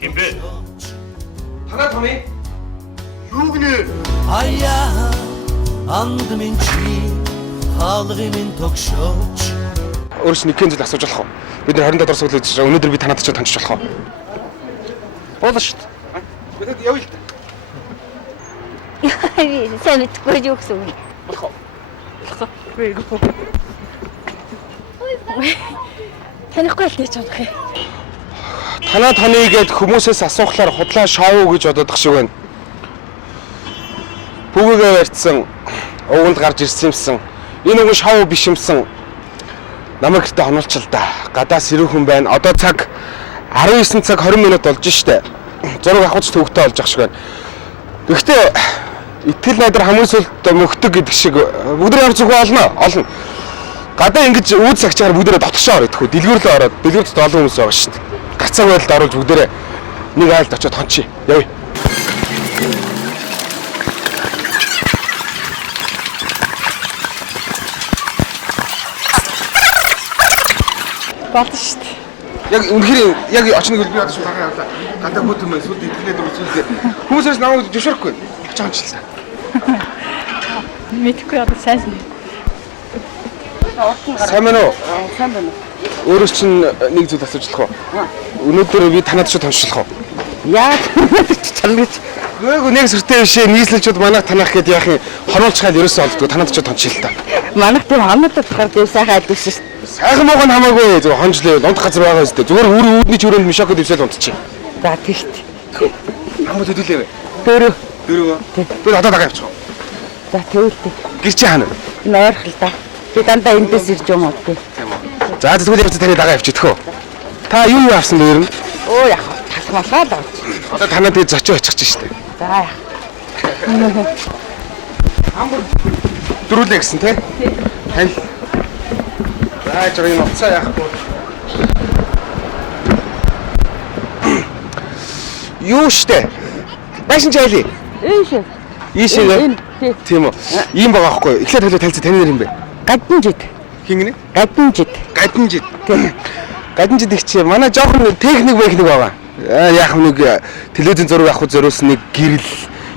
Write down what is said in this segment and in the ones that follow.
Хэмбэ? Танаа Тони? Юу гинэ? Өөрөөс нэгэн зүйл асууж болох уу? Бид нар 27 дор суулж байгаа. Өнөөдөр би танаад ч таньж болох уу? Болно шүү дээ. Бид явъя л да. Сайн мэдгүй юу гэсэн үг. Болох уу? Танихгүй л нэж чадах юм. Танаа Тони гээд хүмүүсээс асуухлаар худлаа шоу гэж бодох шиг байна. Бүгээгээ барьцсан, ууганд гарч ирсэн юмсан. Энэ уг шоу биш юмсан. Намайг гэртээ хонолчл да. Гадаа сэрүүхэн байна. Одоо цаг 19 цаг 20 минут болж штэ. Зураг авахч төвөгтэй болж ах шиг байна. Гэхдээ итгэл найдар хамгийн сүлд мөхдөг гэдэг шиг бүгд ямар зөвхөн олно. Гадаа ингэж үүд цагчаар бүгдээрээ дотгошоо орох гэхгүй. Дэлгүүрлөө ороод дэлгүүрт олон хүмүүс байгаа штэ. Гацааг байлд оруулж бүгдээрээ нэг айлд очиод хончий. Явъя. Болно шүү дээ. Яг үнэхээр яг очныг би одоо шууд хагаа явлаа. Гадаа бүт юм байна. Сүлд итгэлээд үзүүлдэ. Хүмүүсээс намайг зөвшөөрөхгүй. Очиж хончлаа. Мэдхгүй одоо сайн. Сайн байна уу? Сайн байна. Өөрөөс чинь нэг зүйл асууж болох уу? Өнөөдөр би танад шууд хоншлох уу? Яа чамд Гүйг нэг сүртэй бишээ нийслэлчүүд манайх танах гээд яах юм хонуулж хаал ерөөсөө олддог. Танад ч хончих л та. манайх тийм хоноод болохоор тийм сайхан айлдсан шүү дээ. Сайхан мууган хамаагүй зөв хонжлоо. Унтах газар байгаа юм зү. Зүгээр үүдний чөрөнд мишакод ивсэл унтчих. За тийш. Хамаа төдөлөө. Дөрөв. Дөрөв. Би одоо дагаа явчих. За тэгвэл Гэр чи хаана? нойрх л да. Би дандаа эндээс ирж юм уу тий. Тийм үү. За тэгвэл явц таны дагаа явчихдгөө. Та юу авсан бэ ер нь? Оо яах вэ? Талмалгаа л авч. Одоо танаа тэгээ зочио очих штэ. За яах. Хамбар дөрүүлээ гэсэн тий? Тань. За жоо юм уцаа яахгүй. Юу штэ? Башин чайлаа. Ийш. Ийшээ. Тийм үү. Ийм байгаа байхгүй. Эхлээд хэлээ танилцаа таны нэр юм бэ? Гадинжид. Хин гинэ? Гадинжид. Гадинжид. Гадинжид их чи манай жоохон техник байгаа. Яах нэг телевизэн зураг авах зориулсан нэг гэрэл,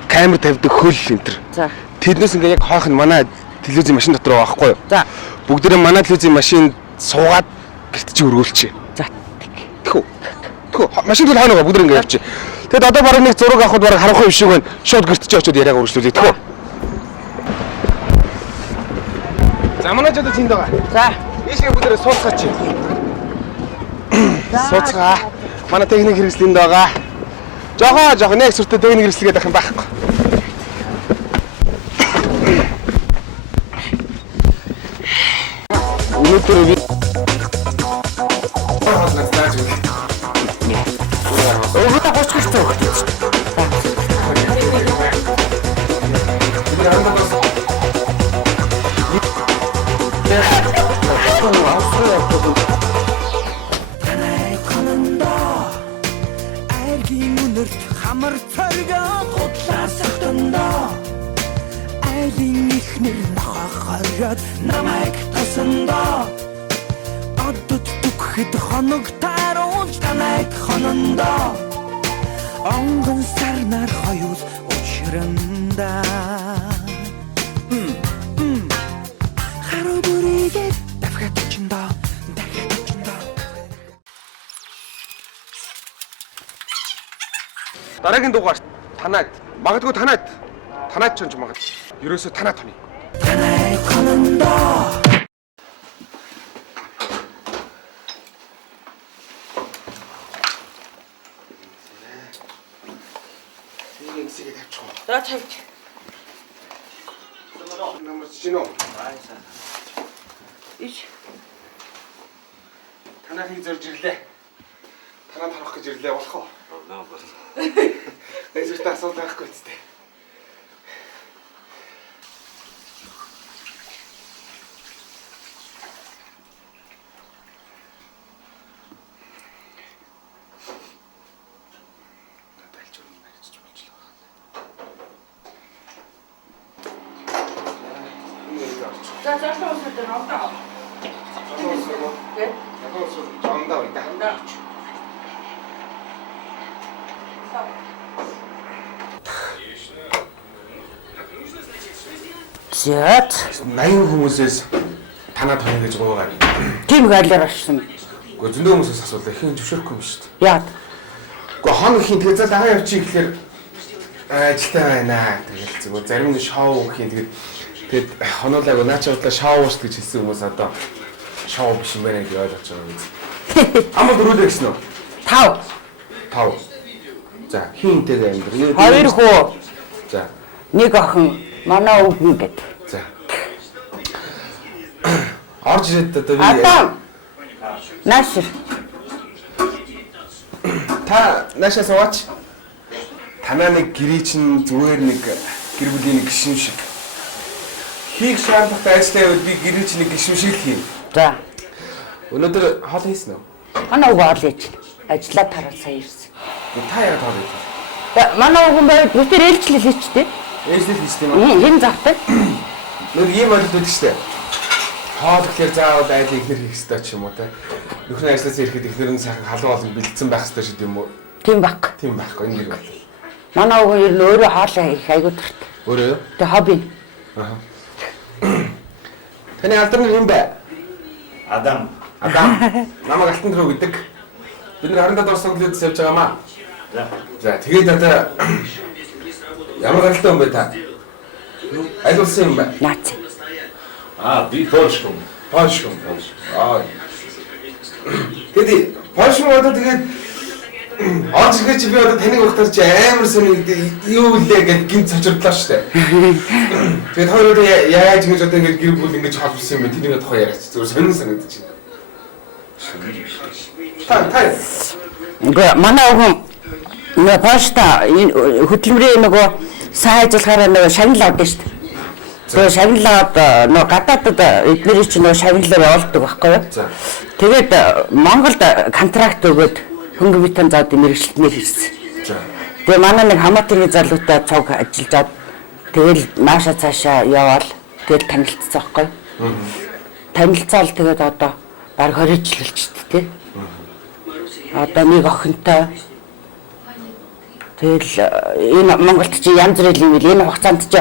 камер тавьдаг хөл энэ төр. За. Тэднээс ингээ яг хойх нь манай телевизийн машин дотор байгаа байхгүй юу? За. Бүгдээрээ манай телевизийн машин суугаад гэрт чи өргөөлчих. За. Тэхүү. Машин дэл хойно бүгд ингээ явчих. Тэгэд одоо бараг нэг зураг авахд бараг харахгүй юм шиг байна. Шууд гэрт чи очиод яриаг үргэлжлүүлээ. Тэхүү. За манай ч одоо зинд байгаа. За. Ийшээ бүгдээрээ сууцгаач. Сууцгаа. Манай техник хэрэгслэнд байгаа. Жохоо нэг сүртэй техник хэрэгслэгээд байх юм байхгүй. Өнөөдөр би Өвөг гоцгоч тоо. Хамар царга хутлаас сахтандаа айлын ихнэр нахахараад намайг тасандаа одод түкхэд хоног тааруулж танайг хонондоо онгон сарнаар хоёул учрандаа харуу бүрийгээ давхад очиндоо Дараагийн дугаар танаад. Магадгүй танаад. Танаад ч магад. Ерөөсөө танаа Тони. танайг хонондоо Энгсэгээ тавьчих. За тавьж. Намайг чинь үү? Иш. Танахыг зорж ирлээ. Танаад харах гэж ирлээ болох уу? Эсвэрт асуудал байхгүй үстэй. За заашгүй усаад байна одоо. Тэ? Зяд. 80 хүмүүсээс танаа тоно гэж гоогаа. Тийм гайлаар орсон. Гэхдээ зөндөө хүмүүсээс асуулаа ихэн зөвшөөрөхгүй юм шүү дээ. Яад. Гэхдээ хон ихийн тэгээ за дагаа явчих гэхэлэр ажилтаа байна. Тэгэл зүгээр зарим нь шоу ихийн тэгээд хоноолайг наачаа удлаа шоу ууш гэж хэлсэн хүмүүс одоо шоу биш юм байна гэж ойлгож байгаа юм. Ама дөрүүлээ гэсэн үү? 5. 5. За хинтэйгээ амьдрал. 2 хүү. За. 1 охин. Манай өвгөн гэд. За. Орж ирээд одоо би Адам. Нашир. та наашаа суугач. Танаа нэг гэрээ чинь зүгээр нэг гэр бүлийн нэг гишүүн шиг. Хийх шаардлагатай ажлаа яваад би гэрээ чинь нэг гишүүн шиг л хийн. За. Өнөөдөр хоол хийсэн үү? Манай өвгөө оол ээж. Ажлаа тараад сая ирсэн. Та яагаад хоол хийв? Манай өвгөн байвал бүтээр ээлжлэл хийчтэй. Ээжлэл хийсэн юм аа. Энэ завтай. Нэг юм ойлголт байдаг шүү дээ. Хоол гэхэлэр заавал айл ихнэр хийх хэрэгтэй ч юм уу те. Нөхөр ажилласаа ирэхэд ихнэр нь сайхан халуун олон бэлдсэн байх хэрэгтэй шүү дээ юм уу? Тийм баг. Тийм байхгүй энэ гэр бол. Манай өвгөн ер нь өөрөө хоолоо хийх айгуу дуртай. Өөрөө юу? Тэ хобби. Аа. Таны алдар нь юм бэ? Адам. Намайг Алтан дөрөв гэдэг. Бид нар 27 дугаар цуглуулж явж байгаамаа. За тэгээд одоо ямар гаралтай юм бэ та? Аль улсын юм бэ? Наац. Би Польшком. Польшком. Аа. Тэгээд Польшком одоо тэгээд орж ирэх чи би одоо таныг ухтар чи амар сони юу лээ гэж гинт цочирдлаа штэ. Тэгээд хоёроо яаж ингэж одоо ингэж гэр бүл ингэж холбосон юм бэ? Тэнийг тухай яриач. Зүгээр сонин санагдчих. Та Ингээ манай өвгөн нөгөө пошта хөдөлмөрийн нөгөө сайн ажиллахаараа нөгөө шагнал авдаг шүү дээ. Тэгээ шагнал аваад нөгөө гадаадд эднэрийн чинь нөгөө шагналаар олдог байхгүй юу? Тэгээд Монголд контракт өгөөд хөнгөн битэн заад мэрэгчлэнээр ирсэн. Тэгээ манай нэг хамаатны залуутай цог ажиллаж аваад тэгэл нааша цаашаа яваал тэгэл танилцсан байхгүй юу? Танилцаал тэгээд одоо баг 20 жил болчихсон тий. Одоо нэг охинтой. Тэгэл энэ Монголд чи янз бүрийн юм энэ хугацаанд чи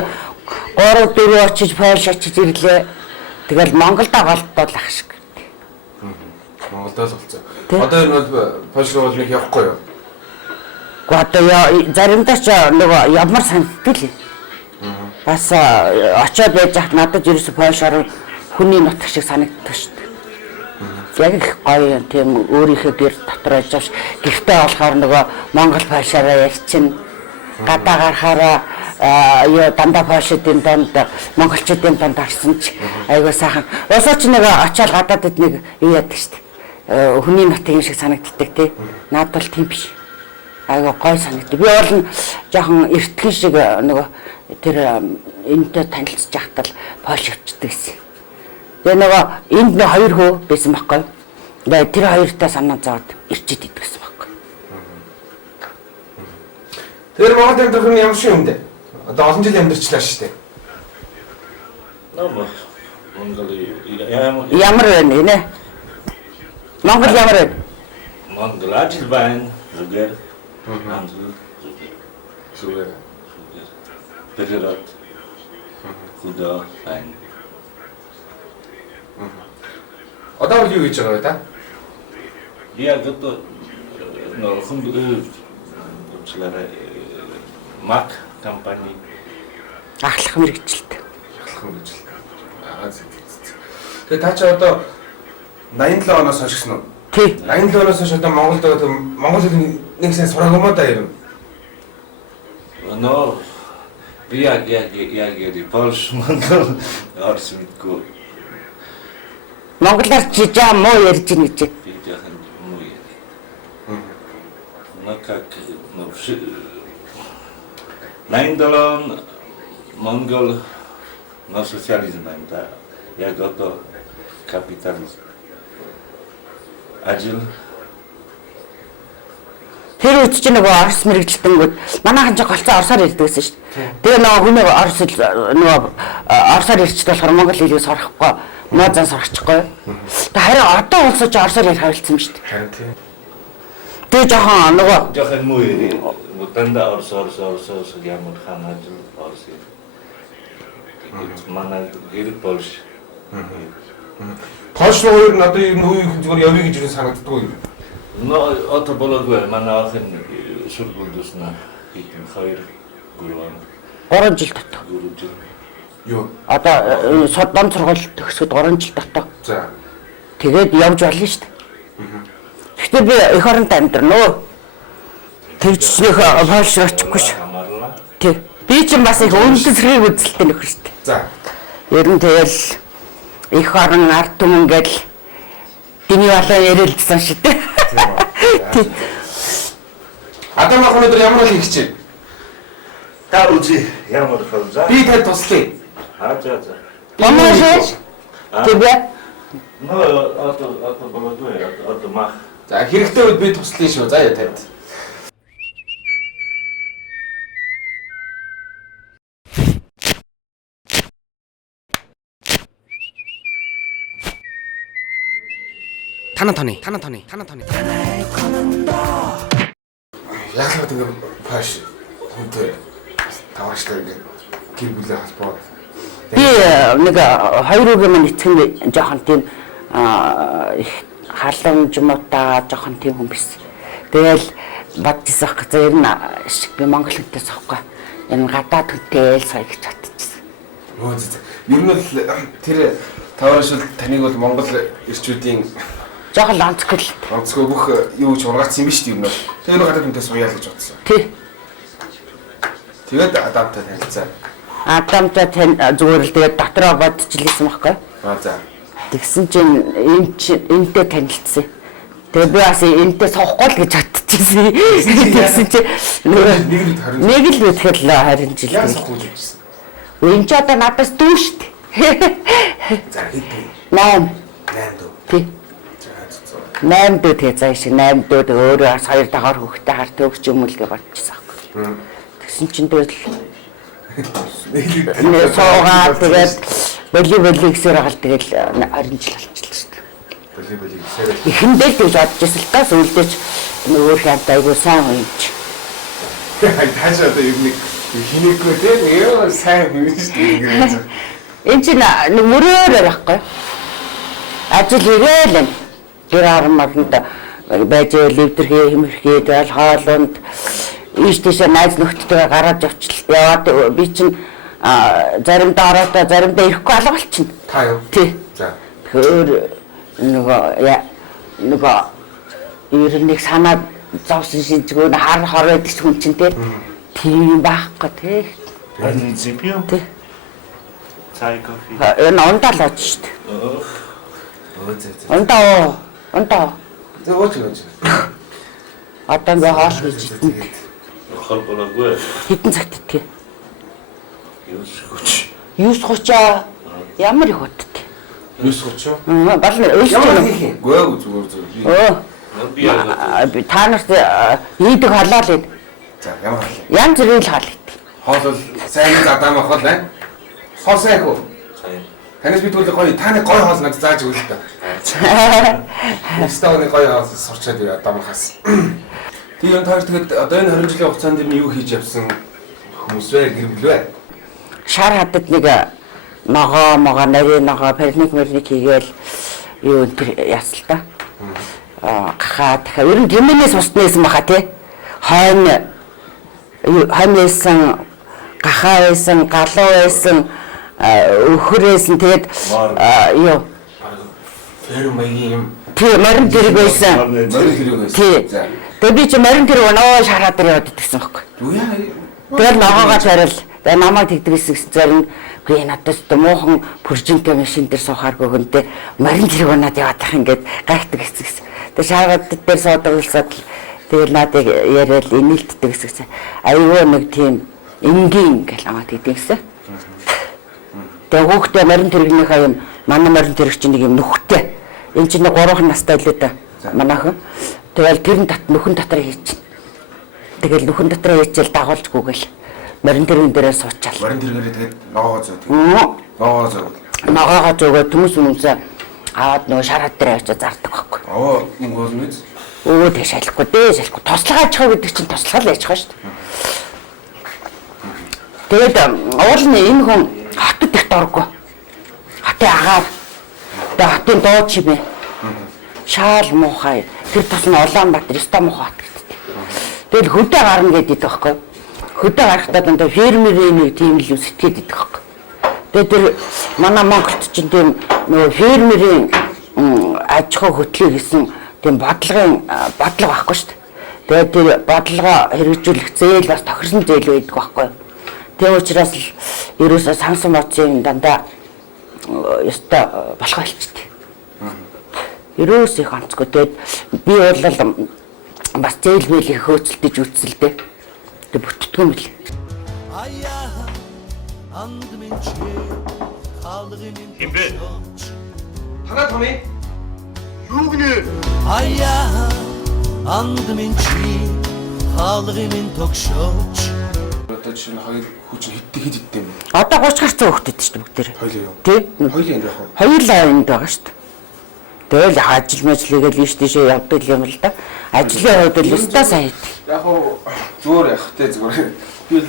3-4 очиж Польш очиж ирлээ. Тэгэл Монголдоо голдуулах шиг. Монголдоо л болцоо. Одоо энэ бол Польш руу нэг явахгүй юу? Одоо заримдаа ч нөгөө ямар санагддаг л. Бас очиод байж хат надад ерөөсө Польш орон хүний нутаг шиг санагддаг шүү дээ. Яг их гоё тийм өөрийнхөө гэр дотор ажиллаж гэртээ болохоор нөгөө Монгол Польшаараа ярьчин гадаа гарахаараа дандаа Польшидын донд монголчуудын донд орсон ч айгуу сайхан. Уусаа ч нөгөө очиад гадаадд нэг юу яадаг шүү дээ. Хүний нутгийн шиг санагддаг тий. Наад бол тийм биш. Айгуу гоё санагдав. Би бол жоохон эртгэн шиг нөгөө тэр энэтэй танилцж байхад л Польш явчихдаг гэсэн. Тэгээ нөгөө энд нэг 2 хөө байсан байхгүй. Тэгээ тэр 2-таа санаа зовоод ирчээд идэв гэсэн байхгүй. Тэр Монголд амьдрах нь ямар шиг юм бэ? Одоо олон жил амьдарчлаа шүү дээ. Ямар байна нэ? Монгол ямар байна? Монгол ажил байна. Зүгээр. Зүгээр. Тэрэрат. Худо байна. Одоо юу хийж байгаа вэ та? Яг одоо хөнгө уучлаарай. Мак компани Ахлах мэрэгчлэлт. Тэгээ та ч одоо 87 оноос хойш гисэн үү? Тий. 87 оноос хойш одоо Монгол хэл нэг сэн сураагүй мó да юм. Би яг Польш Монгол орс мэдгүй. Монголоор чи жаа муу ярьж ийн гэж. Би яхан муу яа. Как 97 Монгол на социализм да. Яг одоо капитализм. Ажил Тэр үед чи нөгөө орс мэрэгчлэнгүүд манайхан ч голцоо орсоор ирдэг гэсэн шүү дээ. Тэгээ нөгөө хүн нөгөө орсоор ирчдэг болохоор монгол хэлийг сурахгүй, нууцан сурахгүй. Тэгээ харин одоо улсаа ч орсоор ярих хавилцсан юм шүү дээ. Харин тийм. Тэгээ жоохон нөгөө жоохон муу яа. Мутанда орс ямар хаан ажил орс. Манай гэр Польш. Польш руу хоёр нь одоо ер нь үеийнхэн зүгээр явъя гэж юу санагддаг юм. Но одоо болоогүй манай охин сургуульдснаа хитэн 3 жил дотор. Юу? Одоо Содон сургууль төгсөд 3 жил дотор. За. Тэгээд явж болно шүү дээ. Гэхдээ би эх оронд амьдрнөө. Тэрчнийх Польш руу очихгүй ш. Тий. Би ч бас их өндөсрийг үзэлтэй нөхөр шүү дээ. За. Ер нь тэгэл эх орон ард түмэн гэл дими болоо ярилцсан шүү дээ. Адам ах өнөөдөр ямар л хийх чинь? Та үзье. Ямар хавзаа. Би танд туслая. За. Помогешь? Тебе? Ну, одоо болоогүй. Одоо мах. За хэрэгтэй үед би туслая шүү. За яа танд. Танан тоны. 하나의 커먼더 Яагаад ингэ паш хүнтэй тавааштай ингэ гэр бүлээ холбоод Би нэг хоёр үгээ минь эцэг жоохон тийм их халамжмуудаа жоохон тийм хүн биш. Тэгэл бодчихсон хэрэг за ер нь шиг би монгол хүнтэй сахгүй. Энэ гадаад хүнтэй л сая гэж бодчихсон. Өө зэ. Ер нь бол тэр таваашл таныг бол монгол ирчүүдийн Жоохон ланцгүй л. онцгой бүх юу ч ургаацсан юм биш үү юм бол. Тэр гадаад хүнтэй суяа л гэж бодсон. Тий. Тэгээд адамтай танилцаа. Адамтай зүгээр л тэгээд дотроо бодчихлээсэн байхгүй. За. Тэгсэн чинь энэтэй танилцсан. Тэгээ би бас энэтэй суухгүй л гэж бодчихсон. Тэгсэн чинь нэг л үтгэл 20 жил. Яасахгүй юм гэсэн. Энд ч одоо надаас дүү штт. За хэдий. 8. 8 дөө. Тий. 8 дүү тэгээ цааш 8 дүү өөрөө бас хоёр дагаар хөхтэй харт өгч юм уу л гэж бодчихсон аахгүй. Тэгсэн чинь тэгэл нэг суугаа тэгээд боли гэсээр хаал тэгэл 20 жил болчихлоо шүү дээ. Боли гэсээр Эхэндээ л гэж бодчихсон л та сүүлдээч нөгөө хянт айгуу сайн хүн юм чи. тааш одоо ер нь хинэггүй те нэг сайн хүн шүү дээ. Энд чинь нэг мөрөөр байхгүй. Ажил ирээл энэ гэр арманд байж левдэрхээ хэмэрхээ тэгэл хоолонд ийш тийшээ найз нөхдөдөө гараад яваад би чинь заримдаа ороодоо заримдаа ирэхгүй алга болчихно. Та юу? Тий. За. Тэгэхээр нөгөө ерөнхийдөө санаа зовсон шинжгүй хар хороод гэж хүн чинь тийм байхгүй тий. Принципио. Тий. Цай кофе. Энэ ундаа л ууж шүү дээ. Ундаа. За ууч. Одоо ингээ хоол хийж идэнт. Хол болоогүй. Хэдэн цагт идэх? 9:30. Ямар их удаа? 9:30. Болно өөч Ямар юм. хийх юм? Гүйг зүгээр. Би та нарт ийдэг халаал ид. За ямар хал. Янз бүрийн л хаал ид. Хоол бол сайн адам ахвал бай. Хоол сайн хөө. Сайн. Танаас бид бол гоё таны гоё хоол надад зааж өгөл та. Стааны гоё хоол сурчаад ирээ адамхаас. Тийм таар тэгэд одоо энэ 20 жилийн хугацаанд юу хийж явсан хүмүүс вэ гэр бүл вэ? Шар хадад нэг ногоо нарийн ногоо перник хийгээл юу тэр ясал та. Гахаа тэгэхээр ер нь гимнээс устнээсэн баха тий. Хойносэн гахаа байсан, галуу байсан, өхрөөсөн тэгээд юу Тэр маягийн юм. тий марин тэрэг байсан. Морин хэрэг байсан. Тий. Тэгээд би чи марин тэрэг нөө шараад ирээд идсэн байхгүй. Юу яа? Тэгэл ногоогоо зарил. Тэгээд намайг тэгдэгсэн зарим гүй надаас муухан пүржинтэй машин дээр суухааргүй хүнтэй марин тэрэг унаад яваад тах ингээд гайхдаг хэсэгс. Тэгээд шааргад дээр суудагласаад тэгэл надыг яриад инээлтдэг хэсэгс. Айгүй нэг тийм энгийн гэл амаад идэгсэн. Тэгээд хүүхдээ марин тэрэгнийхээ юм манай марин тэрэг чинь нэг юм нүхтэй. Энд чинь 3 настай л да. Манайхан. Тэгэл тэр нөхөн дотроо хийчих. Тэгэл нөхөн дотроо хийчихэл дагуулж гүгэл. Марин тэрэгэн дээрээ суучаал. Морин тэрэгээрээ тэгээд ногоогоо зөө. Ногоогоо зөө. Ногоогоо зөөгөө хүмүүсээ аваад нөгөө шараад дээр авчиж зардаг байхгүй. Оо мөнгө нь үз. Өө тэг шалахгүй дээ шалахгүй. Туслага аачих гэдэг чинь туслага л аачих шүү дээ. Тэгээд уул нь энэ хүн хотод их дурггүй. Хатаа агаар. Тэгээ хатын дуу чимээ. Шаал муухай. Тэр тус нь Улаанбаатар өстой муухай хат гэдэг. Тэгэл хөдөө гарна гэдэг байхгүй. Хөдөө гарахдаа дандаа фермерийн нэг тийм л юм сэтгэхэд идэх байхгүй. Тэгээ тэр манай Монголд чинь тийм нөгөө фермерийн аж ахуй хөтлөгийг хийсэн тийм бодлого байхгүй шүү дээ. Тэгээд тэр бодлогоо хэрэгжүүлэх зээл бас тохирсон зээл байдаг байхгүй. Тэгээ учраас л ерөөсөө сансан моцын дандаа ёстой болох болчихдээ. Ерөөс их онцгой. Тэгээд би бол бас зээл мэлийг хөөцөлдөж үтсэлдэ. Тэг бүтдгүй юм бэл. Хэмбэ? Танаа томьёо. Юу гинэ? анд минь чи хаалгын минь тогшооч. Одоо жишээ нь хоёр хүчин хэд юм бэ? Одоо 30 гарцсан хөлтөд шүү дээ бүгдээр. Хоёлоо юу? Тий? Хоёлоо энэ яг. Хоёулаа энд байгаа шүү дээ. Тэгэл ажил мэжлэгээл ийш тийшээ явдаг юм л да. Ажлын хувьд л өстой сайн хийдэг. Яг уу зүгээр явах те зүгээр. Би л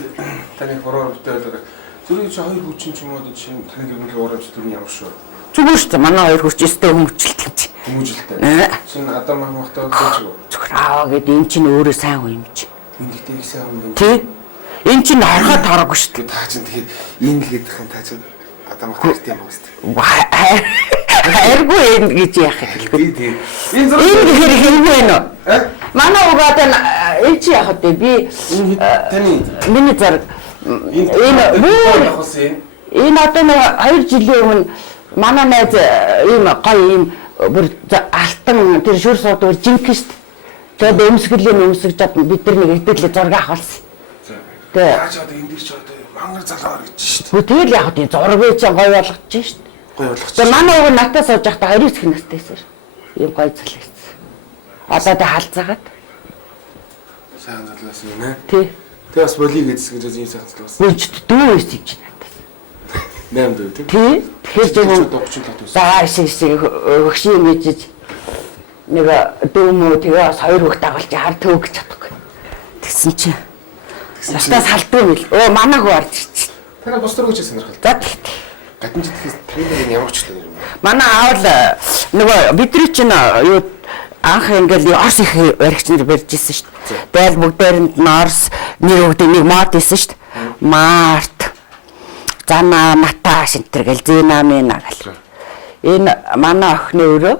таны хороор өвтэй л зүрх чи хоёр хүчин ч юм уу жишээ нь таны гэрмэл урамч төрний ямар шүү. Зүгээр шүү дээ. Манай хоёр хүч өстой хүмүүжлэлт юм чи. Хүмүүжлэлтэй. Чин адам махтай гэж юу? Зүгээр аа гэдэг эн чинь өөрөө сайн хүн юм чи. Эндэгтэй их сайн хүн. Тий? Эн чинь харахад хараагүй шүү дээ. Та чинь тэгэхээр энэ л гэдэг юм та чинь адам махтай юм уу? Хайргүй юм гэж яах юм. Тий. Энэ тэгэхээр хэрэг байна уу? Манай угаад энэ чи яах вэ? Би таны миний зэрэг энэ одоо нэг 2 жилийн өмнө манай найз ийм гоё ийм бүр алтан тэр шүр суудаг жинхэнэ шүү дээ. Тэгээд өмсгөж чад бид нар нэг хэдүүлээ зураг авахсан. Тэгээд яаж одоо энэ дэр ч одоо мангар залгаар гэж шүү дээ. тэгэл яг тийм зургийг чинь гоё болгож шүү дээ. Гоё болгоч. Тэгээд манай өвөө натаа сууж байхдаа 20 их настайсаар ийм гоё залгийсэн. Одоо тэ халзаагаад. Сайн залгаас юм нэ. Тий. Тэгээ бас болиг гэдс гэж ийм сайхан залгаас. Үчт дүү байсан юм чинь надаас. 8 дүү тий. Тий. Тэгэхээр зөв 37 төс. за шиг хөгшин мэдэж нэг дөөмөө тэгээ бас 2 хөх дагуулж хар төөгч чадахгүй. Тэгсэн чинь Настаас халдгүй мэл. Оо манай хүү орж ирчих. Танаа бос төрөөч сонирхол. За тэгт. Гадна житгэс таны ямар ч юм. Манай аавал нөгөө бидний чинь юу анх ингээл Орс их баригчнэр барьж ирсэн шүү дээ. Тэгэл бүгдээрэнд нь Орс нэр өгдөг нэг мод исэн шүү дээ. Март Зана Ната шинтер гэл Зинамина гэл. Энэ манай охины өрөө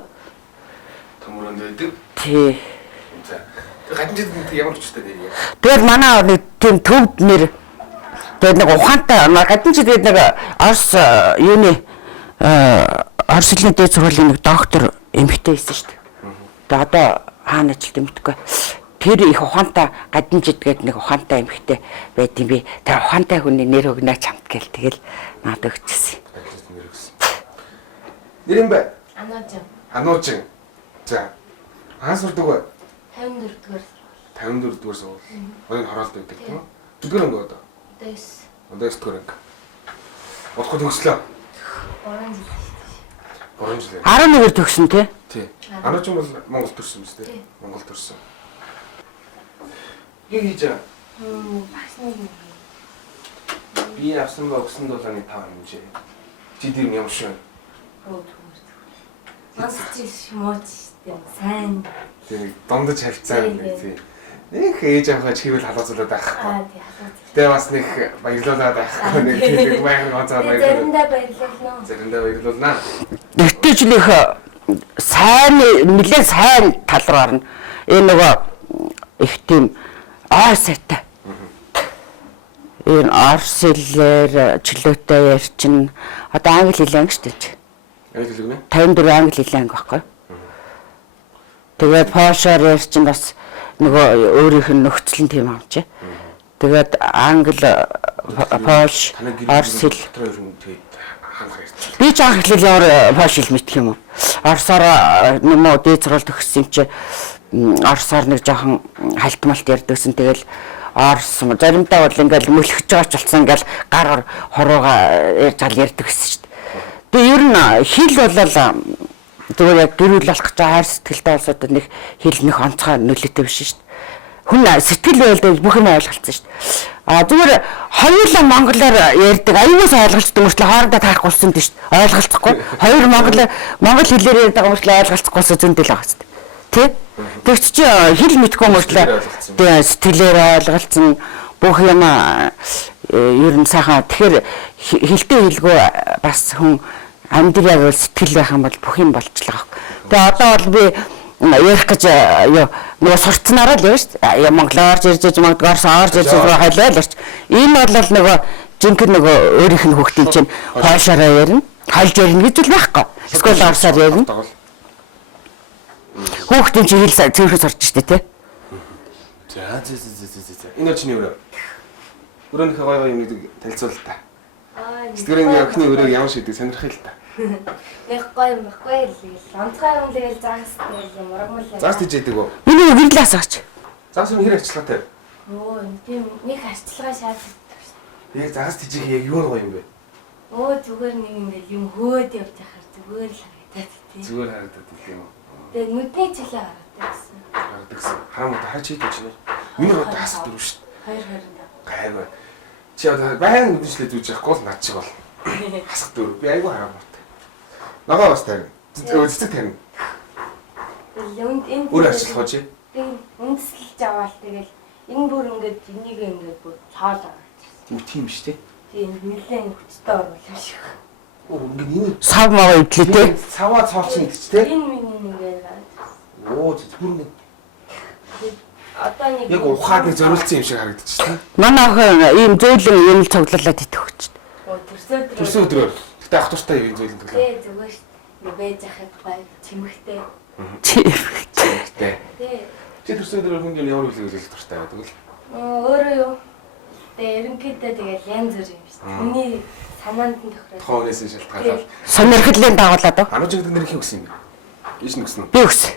Төмөрөнд байдаг. тий. Гадна житгэс ямар ч юм нэр. Тэгэл манай нэг тийм төвд нэр тэгээд нэг ухаантай гадна ч тэгээд нэг Орс юуны Орслын дээд сургуулийн нэг доктор эмэгтэй байсан шүү дээ. Тэгээд одоо хаана ажилт юмдаггүй. Тэр их ухаантай гадна жидгээд нэг ухаантай эмэгтэй байд юм би. Тэр ухаантай хүний нэр өгнө чамд гэл тэгэл надад өгчихсэн. Нэр юм бэ? Анаач. Ануучин. За. Хаан сурдаг вэ? 54-р. 54-р суул. Өнөө хороолт байдаг тийм үү? Зүгэр өнгө одоо. Дэс. Одоо 9-р анги. Бодох төгслөө. 3 3 жил. жил. 11-ээр төгсөн тий. Тий. Ануучин бол Монгол төрсөн юм шүү дээ. Монгол төрсөн. Юу хийж байгаа? Багсны Би авсан ба 9.5 хэмжээ. Чи тэр ямар шүү? Масчис моцтэй сайн. Тэг дундаж харьцаа нэг тий. Нэг ээж авахаа чивэл халуузуулаад байхгүй. Тий халуун. Тэгээ бас нэг баярлуулаад байхгүй нэг тийм баяр гонцоо баярлуулаад. Заримдаа баярлуулна. Заримдаа баярлуулнаа. Нэгтэйчлэх сайн нэлээд сайн тал руу орно. Энэ нөгөө их тийм сайтай. Энэ Орс хэлээр чөлөөтэй ярьчин. Одоо англи хэлээ анги шүү дээ. Англи хэл гэнэ? 54 англи хэлээ анги байхгүй. Тэгээд пошоор ярьчин бас нөгөө өөрийнх нь нөхцөл нь тийм амч. Тэгээд англи, пош, Орс хэл дотор ер нь тэгээд хангах ярьчих. би ч анх хэлэл ямар пош хэл мэдэх юм уу? Орсоор нэмээ дээд сургууль төгссөн чи Орсоор нэг жоохон халтмалт ярьдагсан. Тэгэл Орс заримдаа бол ингээл мөлхөж байгаа ч болсон ингээл гар хорууга ярьж ярьдаг гэсэн шүү дээ. Тэгээ ер нь хэл болол зүгээр яг гэр бүл болох гэж хайр сэтгэлтэй улсуудад нэг хэл нэг онцгой нөлөөтэй биш шүү дээ. Хүн сэтгэл байлдаа бүх юм ойлголцсон шүү дээ. Зүгээр хоёулаа монголоор ярьдаг аюулаас ойлголцдог мөртлөө хоорондоо таахгүй болсон тийм шүү дээ. Ойлголцохгүй. Хоёр монгол хэлээр ярьдаг мөртлөө ойлголцохгүй зөндөл байгаа шүү дээ. Тэ? Тэгч чи хэл мэдгүй мөртлөө сэтгэлээр ойлголцсон бүх юм ер нь сайхан. Тэгэхээр хэлтэй хэлгүй бас хүн амьдрал яг бол сэтгэл байх юм бол бүх юм болчихлоо. Тэгээ одоо бол би ярих гэж нөгөө сурцнараа л явж шүү дээ. Монголоор ирж магадгаарс орж ирж хайлаа л шүү. Энэ бол нөгөө жинхэнэ нөгөө өөрийнх нь хүүхдийн чинь хоошороо ярина. Хайлж ярина гэж л байхгүй. Эсвэл орсоор ярина. Хүүхдийн чинь хэл цэвэрхээс орж штэ тий. За. Энэ чинь юу вэ? Өрөөнийхөө гоё юм танилцуул та. Сэтгэрийн явахны өрөөг ямар шийдэг сонирхъя л та. Нэг гоё юм баггүй л. Онцгой юм л заастай юм урагмал. Заас тийж яадаг уу? Миний гэрлээс авч. Заас юм хэр арчлагатай. Тийм нэг арчилгаа шаардлагатай шүү. Яг заас тийж яг юу гоё юм бэ? Зүгээр нэг юм л юм хөөд явж байхаар зүгээр л харагдаад тий. Зүгээр харагдаад тийм үү? Тэгээ нүдний чөлөө харагдаад гэсэн. Харамд хараач хийдэг чинь. Миний гоо таас дөрөв шүү. 2.25. Гайгүй. Чи одоо баян үдшилээ зүүж явахгүй л над шиг бол. Хасах дөрөв. Би айгүй харамт. Ногоо бас тарина. Цэцэг тарина. Энэ Өөр арчлах уу чи? би үндэслэж аваад тэгэл энэ бүр ингээд энийг ингээд бүр цаалаа. Тийм биш те. Тийм нэлээд хүчтэй оруулах шиг. Ингээд энэ Сав маа идлээ тий. саваа цоолсон гэж те. Энэ миний ингээд Бүр ингээд одоо нэг яг ухаад нэг зориулсан юм шиг харагдчихсан. Манай охин ийм зөөлөн юм цуглуулад идэх хөч. Төрсөн өдрөөр. Гэтэ ах тустай юм зүйлэн төглөө. Тий зүгээр шүү. Нэг байж ахад гай чимэгтэй. Тэ. Тий. Чи төрсөн өдрөөр хүн ямар үлэг үлээх дуртай байдаг л. Өөрөө юу? Тэгээ ерөнхийдөө тэгэл янз бүр юм шүү. Хүний санаанд нь тохироод. Хоогоос шалтгаалаад. Сонирхлын дагуулад уу? Анууч гэдэг нэр их өгсөн юм. Иш нэгсэн үү? Би өгсөн.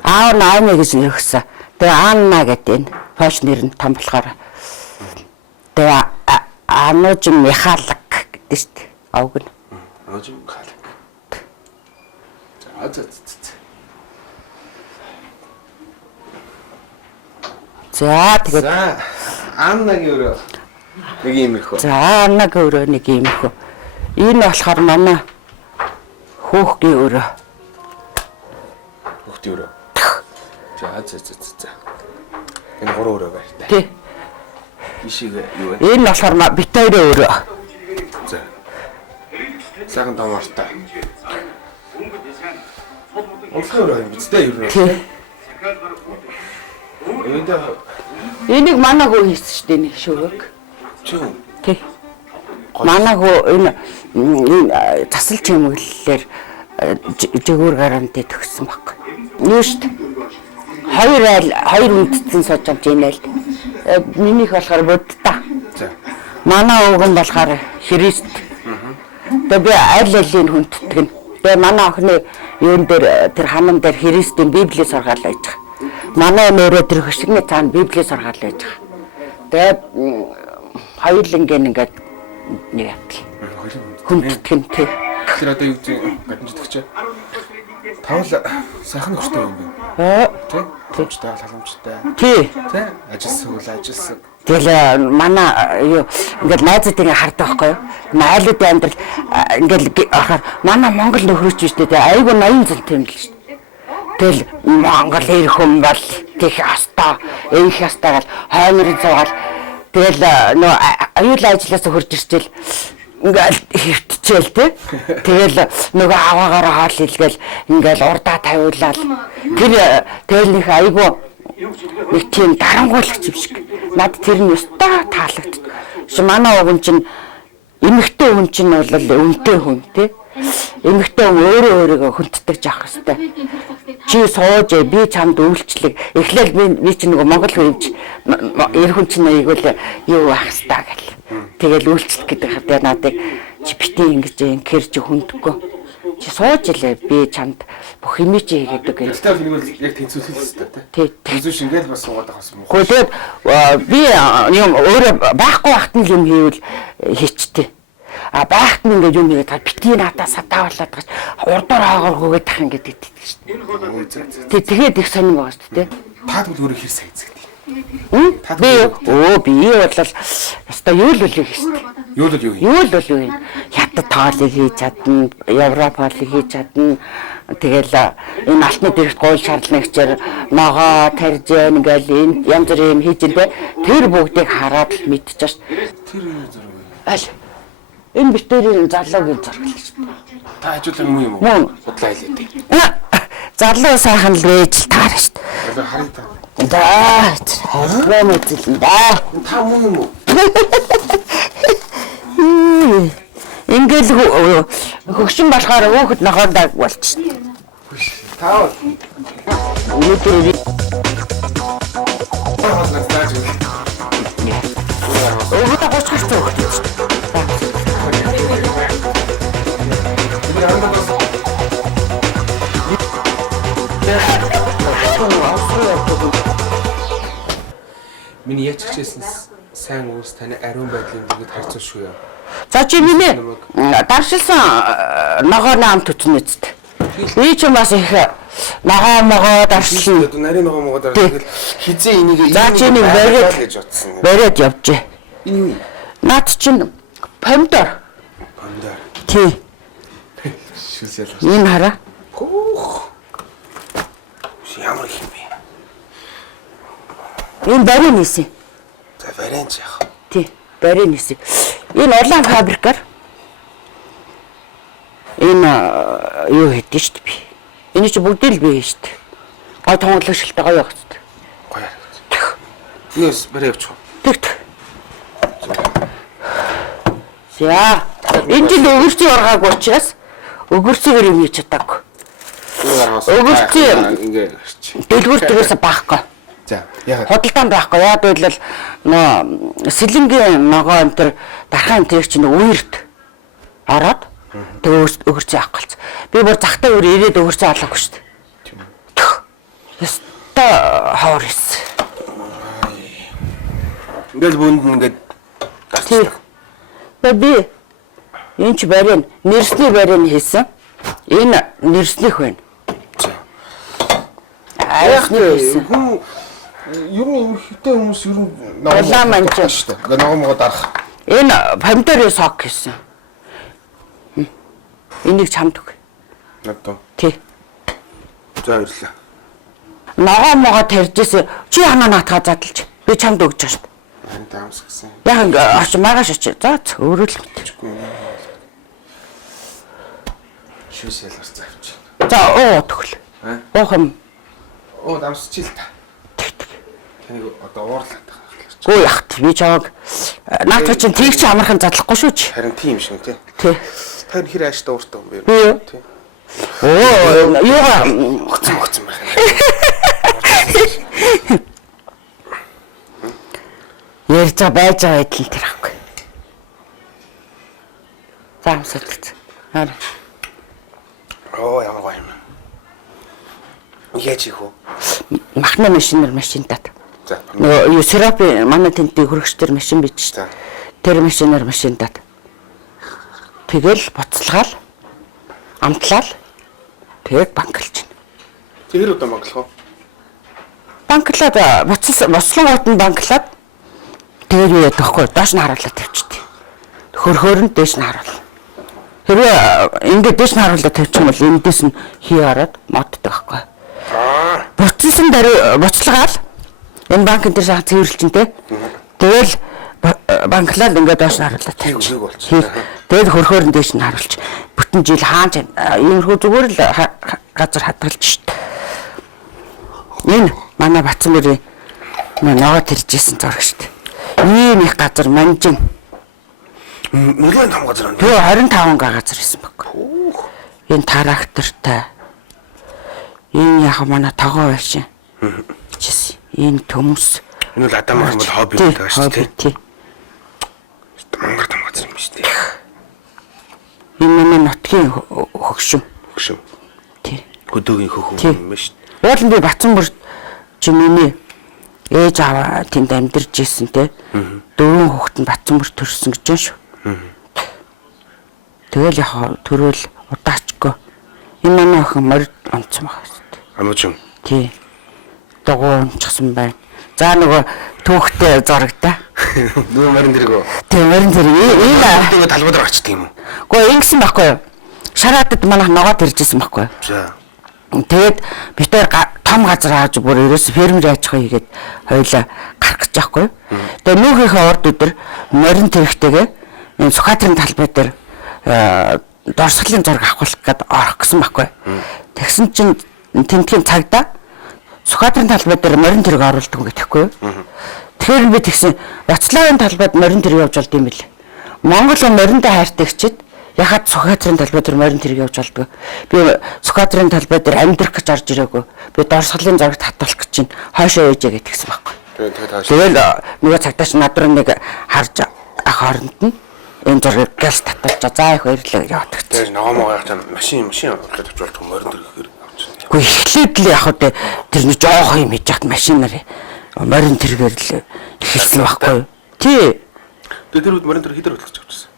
Аав наамэ гэж өгсөн. Тэгээ Анна гэдэг энэ фош нэр нь том болохоор. Тэгээ Анууч Михайлаг гэдэг шүү дээ. Авг нь. Анууч Михайлаг. За тэгээд За Аннагийн өрөө нэг юм их хөө. за Аннагийн өрөө нэг юм хөө. Энэ болохоор манай хүүхдийн өрөө. Хүүхдийн өрөө. За. Энэ гурван өрөө байна та. Тий. Ишиг юу вэ? Энэ болохоор бит хоёрын өрөө. За. Сайхан томортой. Онцгой өрөө юм биз дээ ер нь. Тий. Энийг манай хүү хийсэн шүү дээ нэг шүүг. Чи юу? Тий. Манай хүү энэ засал чимэглэлээр жигүүр гаранти төгссөн баг. Юу шүү дээ. Хоёр үндсэн сууж амж инээл. Минийх болохоор буддаа. За. Манай өвгөн болохоор Христ. Тэгээ би аль-алийг хүнддэг нь. Тэгээ манай охины юун дээр тэр ханам дээр Христийн Библийг сургаал байж байгаа. Манай нөрөө тэр хөшигний цаана Библийг сургаал байж байгаа. Тэгээ хоёулангийн ингээд нэг явдал. Хүнддэг нь тий. Тэр одоо юу гэж гадамждагч. Тавал сайхан өчтэй юм байна. Тий? Төвчтэй халамжтай. Тий. Тий? Ажилсаг. Тэгэл манай юу ингээд найзууд ингээ хардаг байхгүй юу? Найлуудын амьдрал ингээл ахаар манай Монгол нөхрөөч биш дээ. Айгу 80 зэлтэй юм л шүү дээ. Тэгэл Монгол ирэх хүн бол тех хастаа, энх хастаа гал хоймрын цугаал. Тэгэл нөө аюулын ажлаас хурж ирчихэл ингээл хөвтчихэл тий. Тэгэл нөгөө аваагаараа хоол илгээл ингээл урдаа тавиулаад тэгэл нэг айгу нэг тийм дарангуйлагч юм шиг. Над тэр нь өстой таалагддаг. Манай өвгөн чинь эмэгтэй хүн чинь бол өмтэй хүн тий. Эмэгтэй хүн өөрийгөө хүнддэг jaах хэвээр. Чи сууж би чамд үйлчлэг. Эхлээл би чинь нөгөө Монгол хүн чинь эр хүн чинь айгуул юу байх хэвээр гэл. Тэгэл үйлчлэх гэдэг хэрэг надад чи битээ ингэж инкэр чи хүндэггүй. Чи сууж илээ би чамд бүх юм чи хийгээд гэх. Тэгтээ би нэг яг тэнцвүүлэх хэрэгтэй тий. Тэнцвүүш ингээл бас суугаад байгаа юм уу? Гэхдээ би юм өөрөө байхгүй багт нь юм хийвэл хийчтэй. Багт нь ингээд юм хийгээд битгий надаа сатаавлаад гаш урдуур хаагаар хөөгээд тах ингээд итгэдэг шүү дээ. Тэгээд их сонирн байгаа шүү дээ. Таад бол өөрөө хэр сайн эзэгтэй. Би бол өстой юу л үлээ гэсэн. Юу л юу юм? Юу л үлээ. Хятад тоолыг хийж чадна, Европ хоолыг хийж чадна. Тэгэл энэ алтны дэрэгт гуйл шаарлна гэчээр ногоо, таржэн ингээл энэ янз бүрийн юм хийж дээ. Тэр бүгдийг хараад л мэдчихэж шв. Тэр юу зураг вэ? Аль энэ битэрийн залуугийн зураг л шүү дээ. Та хажуулаа муу юм уу? Муу. Худлаа хэлээ. Залуу сайхан л вэж таарна шүү дээ. Одоо харъя та. Да, хараа мэдэн да. Та муу юм уу? Ингээл хөгшин болохоор өөхөд нохоондаг болчихсон. Та Өнөөдөр би өөдөө гоцгоч төөгч. Миний яач хичээсэн сайн уус таны ариун байдлын бүгд харьцуулшгүй юу? За чи миний даршилсан ногоо наам төцөн үст. Би ч бас их ногоо могоо даршилна. Нарийн ногоо могоо даршил хизээ энийг За чи нэг гэж утсан. бариад явжээ. Энэ Наад чинь помидор. помидор. Тий. Шүсэл. Энэ хараа. Хөөх. Ямар их юм бэ? Энэ барийн нийсэн. За вариант яах. Тий. Барийн нийсэн. Энэ улаан фабрикаар энэ юу хийдэж штт би. Энэ чи бүгд л бий штт. Гой тонголоо шилтэй гоё явах штт. Гоё. Нэс барай явчих. Тэгт. За. Энэ жил өвөрцөг оргаагүй учраас өгөрцөөр юм хийж чадаагүй. Өвөрцөг ингээ дэлгүүртгээс байхгүй. За яагаад Худалдаанд байхгүй. Яад байлал нөө сэлэнгийн ногоо энэ төр дархан энэ чинь үерт ороод тэгээ өгөрцөө авахгалц. Би бүр захтай өөр ирээд өгөрцөө алаагүй шүү дээ. Яста хоор эс. ингээл бүнд ингээд Тий. Би энэ ч барин нэрсний барин хийсэн. Энэ нэрснийх байна. Айхны хийсэн. хүн ер нь хитэ хүмүүс ер нь Улаан манж шүү дээ. Ингээ ногоо могоо дарах. Энэ помидорын сок хийсэн. Энийг чамд өг. Надад. Тий. За баярлалаа. Ногоо могоо тарьжсэн. Чи ханаа наатгаа задлж. Би чамд өгч байгаа шүү дээ. Энд таамс гэсэн. Яг авч маргааш очив. За өөрөө л мэдчихгүй. Шүсэл гарцаа авчих. За оо төгөл. Уух юм. Оо дамсчил та. Таныг одоо уурлаад байгаа. Гүү яхт би чааг наатаа чинь тийг чи амархан задлахгүй шүү чи. Харин тийм шүү тий. Тий. Тэр хэр ааштай ууртай юм бэ? Би юу? Тий. Оо юугаа Огцон байх. ярьж байж байгаа эдэл тэр ахгүй. За амсалт. Хаа. Оо ямар гоё юм. Яаж их вэ? Махна машинтаад. За. Нөгөө сиропи манай тентний хөргөчтөр машин бич шүү дээ. Тэр машинтаад. Тэгэл буцалгаал амтлал тэгээд банклж байна. Тэр удаа банклах уу? Банклаад боцлогоот нь банклаад тэгээд юу яах вэ? Доош нь харуулаад тавьчихдээ. Хөрхөөр нь дээш нь харуул. Хэрвээ ингээд дээш нь харуулаад тавьчих юм бол эндээс нь хий ороод моддаг байхгүй. Буцсан дараа боцлогаал энэ банкн дээр шахах цэвэрлж чинь те. Тэгэл банклаад ингээд доош нь харуулаад тавьчих. Тэгээд хөрхөөр нь дээш нь харуулж бүтэн жил хааж иймэрхүү зүгээр л газар хадгалж шít. Энэ манай Батцмөрийн ногоо тэржсэн зураг шít. Ийм их газар манжин. Нөлөө том газар байна. Тэгээ 25 газар байсан баг. Энэ трактортай. Энэ яг манай тогоо байшин. Чис. Энэ төмс. Энэ бол адам юм бол хобби байдаг шүү дээ. Тий. Монгол том газар юм шүү дээ. Энэ манай нутгийн хөгшин. Хөшөв. Тий. Хөдөөгийн хөхөв юм ба шүү. Уулын би Батцмөр чи миний ээж аваа тэнд амьдарч ирсэн те. 4 хүүхэд нь Батцмөр төрсөн гэж байна шүү. Тэгэл яг төрөөл удаачгүй. Энэ манай охин морд онцсон байгаа шүү дээ. Амжин. Тий. Догоо онцсон байна. За нөгөө түүхтэй зурагтай. Нүү морин дэрэг. Тэгээ морин тэр энэ Тэгээ талбад очдөг юм уу? Гэхдээ ингэсэн байхгүй юу? Шараатад манайх ногоод иржсэн байхгүй юу? За. Тэгээд бид тэр том газар ааж бүр ерөөс фермер аачих хийгээд хоёлаа гарах гэж байхгүй юу? Тэгээ нүүхийнхээ урд өдөр морин тэрэгтэйгээ энэ Сүхбаатарын талбай дээр дорсголын зураг авах гээд орох гэсэн байхгүй юу? Тэгсэн чинь тэмдгийн цагдаа Сүхбаатарын талбай дээр морин тэрэг оруулдаг юм гэхгүй юу? Тэгэхээр би тэгсэн Бацлагын талбайд морин тэрэг явж болд юм бэл. Монгол моринтой хайртай хчээд яхад Сүхбаатарын талбай дээр морин тэрэг явж болдог. Би Сүхбаатарын талбай дээр амьдрах гэж орж ирээгүй. Би дорсголын зурагт хатуулах гэж чинь хойшоо ээжээ гэтгсэн байхгүй. Тэгэл нөгөө цагдаач надруу нэг харж ах хооронд нь энэ зургийг гэлс татуулж за их баярлалаа яваад гэх. Тэр ногоомоо яах чинь машин аваад тавьж болдог морин дэргээр авчихсан. Гэхдээ эхлээд л яг одоо тэр нэг жоох юм хийж яхад машинаар морин тэргээр л эхэлсэн байхгүй юу? Тий. Тэр үед морин дэр хідэр хөдлөж авчихсан.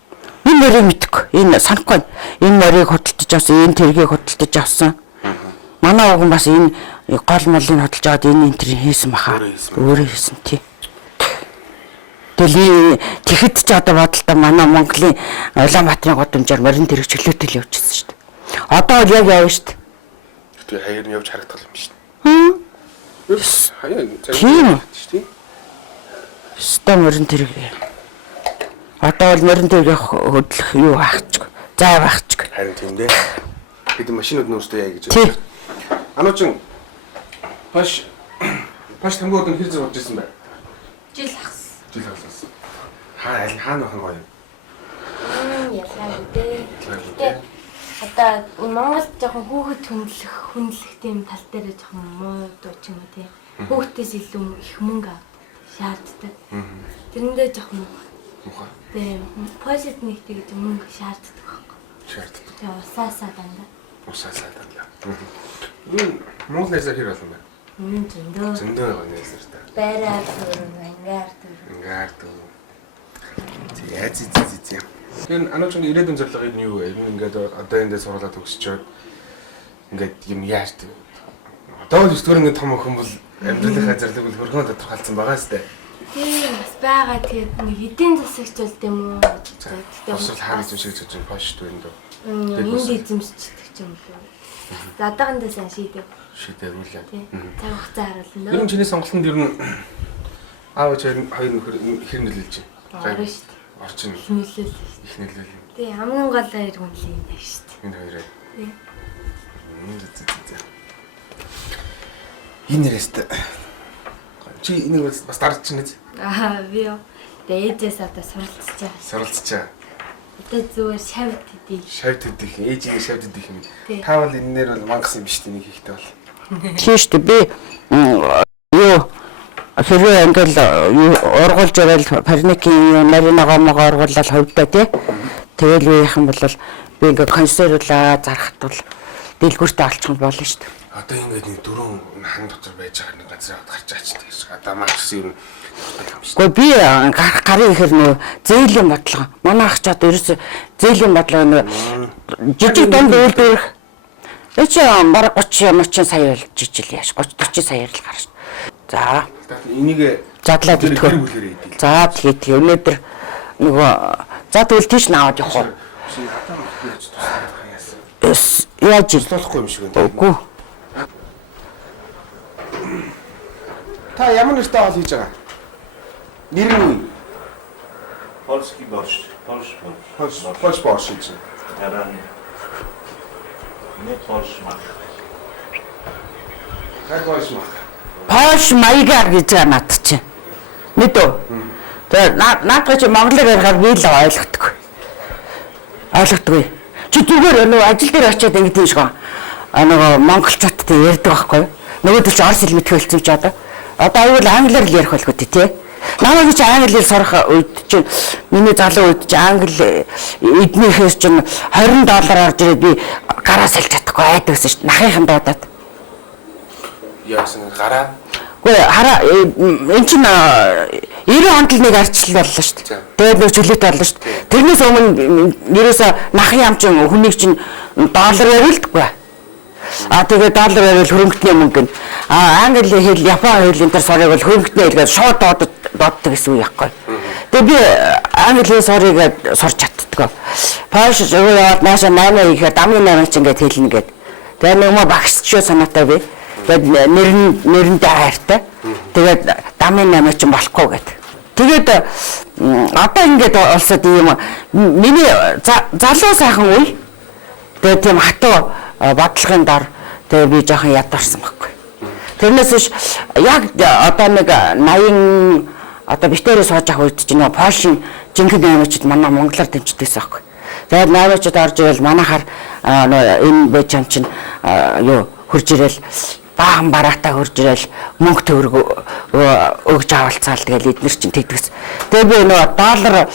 Энэ морийг мэдгүй. Энэ санахгүй. Энэ морийг хөдөлтөж авсан, энэ тэргийг хөдөлтөж авсан. Манай ууган бас энэ гол молыг хөдөлж аваад энэ энтрийг хийсэн баха. Өөрөө хийсэн тий. Тэгэл тэгэхэд ч одоо бодолтой манай Монголын Улаанбаатарын гудамжаар морин тэрэг чөлөөтэй л явчихсан шүү дээ. Одоо бол яг явна шүү дээ. Тэр хаяр нь явж харагдах юм шүү дээ. Хаяа Тийм. тийм. Ста морин тэрэг. Одоо бол морин тэрэг хөдлөх юу хаачгүй. Зай хаачгүй. Харин тийм дээ. Бид машинууд нөөстэй яа гэж. Тий. Ануучин паш тамгууд нь хэр зэрэг болж ирсэн бэ? Жил хагас. Жил хагас. Хаана бахан гоё. Ялгаа үдээ. Гэтэ одоо Монгол жоохон хүүхэд хүндлэхтэй юм тал дээр жоохон муу дуу ч юм уу тий. Хүүхдээс илүү их мөнгө шаарддаг. Тэрэндээ жоохон мухаа. Тэ позитив нэгтэй гэж мөнгө шаарддаг байхгүй. Шаарддаг. Тэгээ усаасаа дандаа. Усаасаа дандаа. Монголээс хэр болсон бэ? Зөндөө байгаа нээсэртэй. Байраар ангаар дүү. Тэгээ зээ. Тэр ануучин ирээдүйн зорилго нь юу вэ? Ингээд одоо эндээ сурлаад төгсчөөд ингээд юм яаж тэг. Одоо л зүгээр ингээд том хүмүүс амьдралынхаа зорилгыг бол хөргөн тодорхойлсон байгаа сте. Тийм бас байгаа тэгээд нэг эдийн засагч болд юм уу? Босрол хаа гэж шиг гэж пошт байна дөө. Энд эзэмшчихдэг ч юм уу. Задаагандаа сайн шийдэгүүлээ. Цаг хугацаа харуулна. Ер нь чиний сонголтонд ер нь аав хоёр нөхөр хэр нөлөөлж байна? Орно шүү дээ. Орчин. Их нөлөөлөл. Их нөлөөлөл. Тий, хамгийн гол хоёр хүн л юм байна шүү дээ. Энэ хоёроо. Тий. Энэ нэрэст чи энийг бас дарж чинь үү? Би юу. Ээжээс одоо суралцчихаа. Суралцчаа. Одоо зүгээр шавд хэдий. Шавд хэдих, ээжийн шавд хэдих юм. Та бол энэ нэр бол мангас юм шүү дээ нэг ихтэй бол. Тийм шүү дээ. Би юу хэрвээ ингээл ургуулж байвал парникийн мариногоомоо ургуулаад ховдоо тий. Тэгэл юу яах юм бол би ингээ консервлаа зарахт бол дэлгүүртээ олчих болно шүү дээ. Одоо ингээд нэг дөрөв хан дотор байж байгаа нэг газар аваад гарч аач тийм шүү. Одоо маш ер нь Гэхдээ би гарын ихэр нөө зээлийн бодлого. Манай ах ч одоо ерөөсө зээлийн бодлого нөө жижиг дунд үйлдвэрх. Эч бараг 30 сая бол жижиг яаш 30 40 саяар л гарч. За. Энийг задлаад идэхгүй. За тэгээд өнөөдөр нөгөө за тэгвэл тийш наваад явах уу? Яаж болохгүй юм шиг байна. Үгүй. Та ямар нэртэй хоол хийж байгаа? Нэр нь юу? Польский борщ. Польш борщ хийж байна. Таран. Не борщ мах. Борщ мах. Польш маягаар гэж байгаа над чинь. Мэдв. Тэгээд наадах чи монголоор ярихаар би л ойлгохгүй. Ойлгохгүй. Чи зүгээр нөгөө ажил дээр очиод ингэ тийм шиг нөгөө монголчуудтай ярьдаг байхгүй юу? Нөгөөдөр чи орос хэл мэдэх хэлцэн чи одоо аюул англиар л ярих байлгүй тий. Намайг чи англиар сурах үед чи миний залуу үед чи англи эднийхээс чи $20 орж ирээд би гараа салж чадахгүй айдагсан шүү дээ. Нахынхан дуудаад. Яасан гараа? Гүй хараа эн чин 90 онд л нэг арчлал боллоо шүү дээ. Тэгээд нэг чөлөөтэй боллоо шүү дээ. Тэрнээс өмнө ерөөсө нахын амчин хүнийг чинь $-аар ярилдаггүй. Тэгээд $-аар ярил хөрөнгөтний мөнгө. англи хэл, япон хэлний тэр сорыг бол хөнгөтнө хэлгээд шууд дууддаг гэсэн үг яахгүй. Тэгээ би англи хэл сорыг сурч чаддгаа. Польш руу яваад наашаа 8 ихээр дамын 8 ч ингээд хэлнэ гээд. Тэгээ нэг мө багш ч санаатай би. Тэгээд нэрэндээ хайртай. Тэгээд дамын 8 ч болохгүй гээд. Тэгээд одоо ингээд олсод юм миний залуу сайхан үе. Тэгээд тийм хатуу бодлогын дор тэгээд би жоохон ядарсан байхгүй. Тэрнээс биш яг одоо нэг 80 одоо битээрээ сууж авах үед чинь Польшийн жинхэнэ наймчид манай монголоор дэмждэгсэн байхгүй. Тэгээд наймчид орж ирэл манайхаар энэ бэжам чинь юу хурж ирэл баахан бараатаа хурж ирэл мөнгө төгрөг өгж авалцаал тэгэл эднэр чинь тэгдэгс. Тэгээд би доллар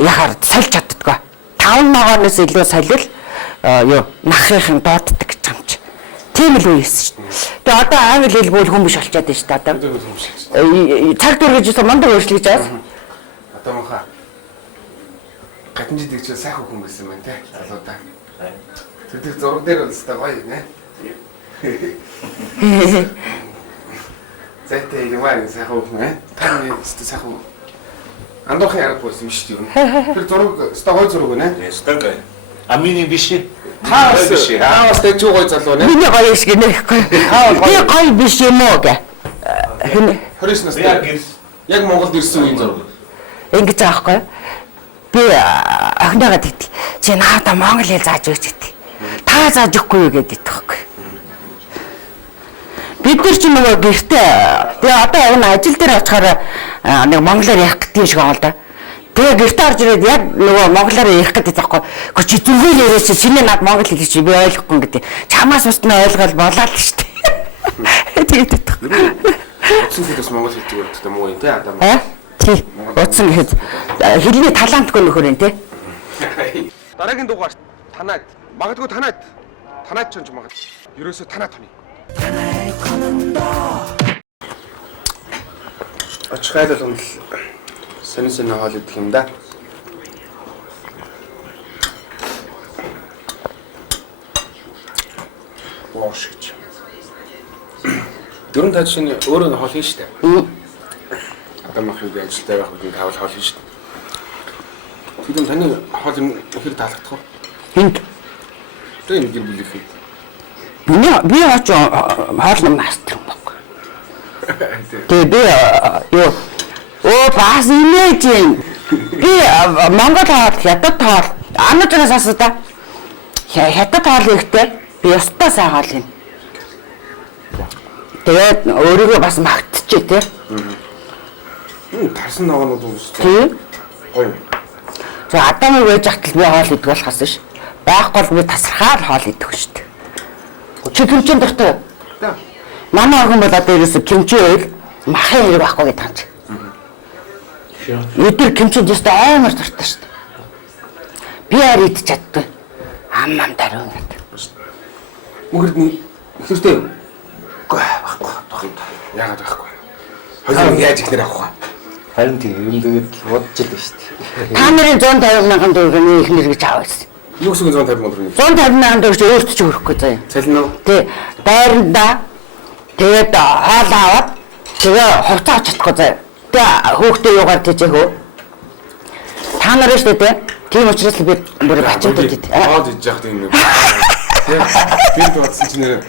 яхаар сольж чаддгаа. 5 ногоноос илүү солил юу нахрын дооддаг гэж юм чи. Тийм л үе байсан шүү дээ. Тэгээ одоо англи хэл бол хүн биш болчиход байна шүү дээ одоо. Цаг дур гэж мундаг өөрчлөж байгаа. Одоо мохоо. Гатнжид гэж сайхан хүн байсан байна те. Залуудаа. Тэр зураг дээр өстэй гоё нэ. Зэтэй юмаа сайхан хүн ээ. Таны өстэй сайхан. Андуурхан ярахгүй юм шүү дээ. Тэр зураг өстэй гоё зураг нэ. Өстэй гоё. Амины биш. Хаас тэ ч гоё залуу нэ. Миний гоё шиг нэхгүй. Би гоё биш юм уу гэ. 20 настай. Яг Монголд ирсэн үеийн зураг. Ингэж аахгүй. Би охиноогоо тэгтий. Чи наадаа монгол хэл зааж өгч гэдэг. Та зааж өгөхгүй юу гэдэг байхгүй. Бид нар ч нөгөө гэртээ тэгээ одоо энэ ажил дээр очихоор нэг монголоор ярих гэдэг шиг байна л да. Тэгээ гэртээ орж ирээд яг нөгөө монголоор ярих гэдэг байхгүй. Гэхдээ чи зүгээр яриач шинэ над монгол хэлийг чи би ойлгохгүй гэдэг. Чамаас устны ойлгол болоо л шүү дээ. Тэгээд байхгүй. Утсан хэлээс монгол хэлдэг гэдэг юм уу юм те адам. Тий. Утсан гэхэд хэлний талантгүй нөхөр юм те. Дараагийн дугаар танаад магадгүй танаад ч магад. Ерөөсөө танаа тоны. Очихайлал юм л сонин хоол идэх юм да. Воошч. Дөрөв тал шинэ өөрөө хоол хийн штэ. Одоо махыг ажилтаа байх үед тавал хоол хийн штэ. Тэгвэл таны хоол юм ихэр таалагдах уу? Хинт. Тэгээ нэг юм билэх юм. Би очоо хоол нам настрах байхгүй. Тэгээ би юу бас инээж юм. Би Монгол хоол хятад хоол анажраас асуута. Хятад хоол ихтэй би ёстой сайн хоол юм. Тэгээд өөрийгөө бас магтчихээ тий. Тарсан ногоонууд үстэй. Тийм. Гоё. За адамыг вэж ахтал би хоол идэх болохоос ш. Байхгүй бол би тасархаар хоол идэх шүү дээ. Чи кимчин дуртай. Манай охин бол одоо ерөөсө кимчин үйл махын хэрэг байхгүй гэдэг юм чи. Өдөр кимчин дэстэ амар дуртай шүү дээ. Би яар идэж чаддаг. Аммам даруун гэдэг. Мөхөрдний ихтэй. Байхгүй. Яагаад байхгүй. Хоёул яаж ихнэр авах вэ? Харин тийм юм дээд бодож л шүү дээ. Та нарын 150 мянган төгрөгийн ихнэр гэж аваасан. Юу гэсэн 150 мянга төгрөг? 150 мянган төгрөг чи өөрт ч өгөхгүй заяа. Салин уу? Тэ байранда тэгээд хаал аваад тэгээ хувцас авч чадахгүй заяа. Тэгээ хүүхдээ юугаар тэжээгөө. Та нар шүү дээ. Тийм учраас би бүр бачаад үдээд. Хоол идэж явах юм. Би бодсон чинь нэр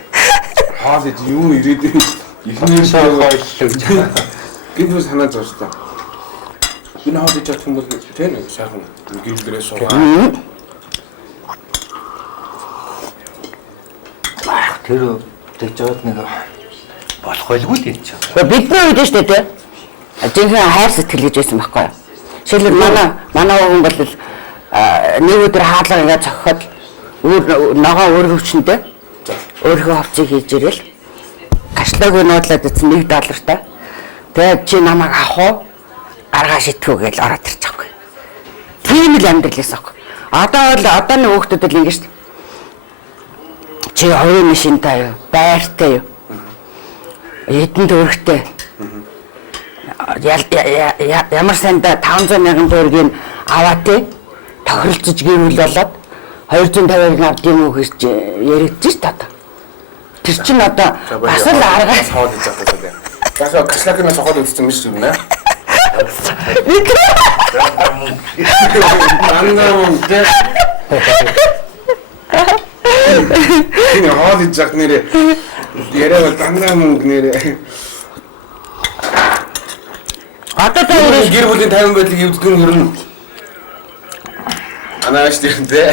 хоол идэж юу ирээд ихнэр шоогоо илүүж байгаа. Би бүр санаа зовстой. Би хоол идэж явах юм бол тийм үү сайхан гэрэлдэрээ суугаа. Тэр тэгжээд нэг болох байлгүй л юм чи. Бидний үед шүү дээ. Жинхэнэ хайр сэтгэл гэж байсан байхгүй юу? Жишээлбэл манай хүн бол нэг өдөр хаалга ингээд цохиход ногоо өөрөвчөндөө өөрийнхөө хувцсыг хийж ирэл гашлаг нуудлаад үзсэн $1 тэгээд чи намайг авах уу гаргаа шитгэв гэж ороод ирчих واخгүй. Тийм л амьдрал байсан واخгүй. Одоо нэг хүүхдүүд л ингэ шүү дээ. Чи хоёрын машинтай юу? Байртай юу? Эдэн төгрөгтэй. Ямар санда 500 мянган төгрөгийг аваад тий тохиролцож гэрүүл болоод 250-ыг авд юм уу гэж яригдчих шүү дээ. Тэр чинь одоо бас л арга. Хоол хийж байгаа гэдэг. Ясаа кашлакнаас хоол үзсэн юм шиг байна. Энэ хоол хийж байгаа нэрээ яриа дандаа мөнгө нэрээ. Одоо тэр Гэр бүлийн 50 байдлыг эвддэг нь хэрнэ. Анааш тэрнтэй.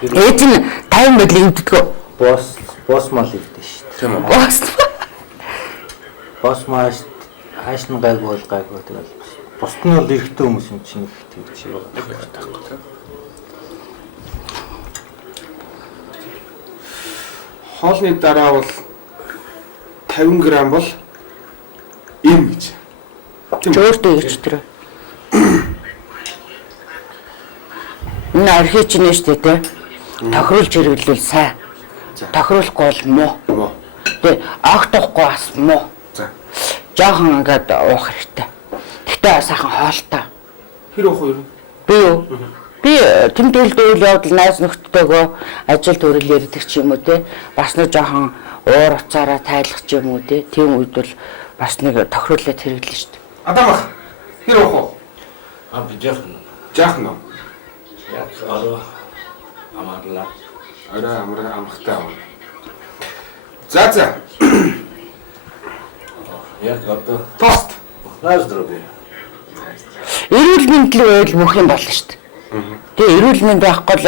ээж нь 50 байдлыг эвддэг. Бос мал ивдэн шүү дээ. Тийм үү. Бос мал хааш нь гайгүй тэгэл бусд нь бол эрэгтэй хүмүүс юм чинь тэгж шиг байгаа. Хоолны дараа бол 50 г бол юм гэж. Өөртөө ирж тэр. Энэ архи чинь шүү дээ. Тохируулж хэрэглүүл сайн. Тохируулахгүй бол муу. Тэ огтохгүй бас муу. За. Жохон ингээд уух хэрэгтэй. Тэгтээ сайхан хоолтой. Хэр уух юм? Би юу? Би тэмдэглэлд үйл явдал найз нөхдөдөө ажил төрөл ярьдаг ч юм уу те. Бас нэг жохон уур уцаараа тайлах ч юм уу те. Тийм үед бол бас нэг тохируулаад хэрэглэн шүү дээ. Адам ах. Хэр уух вэ? Амбижахан. Жаахан уу? Яг араа амарлаа. Арай амрахтай юм. За. Яг одоо Тост. наздравие. Эрүүл мэндэл байвал мөх юм болно шүү дээ. Тэгээ эрүүл мэнд байхгүй л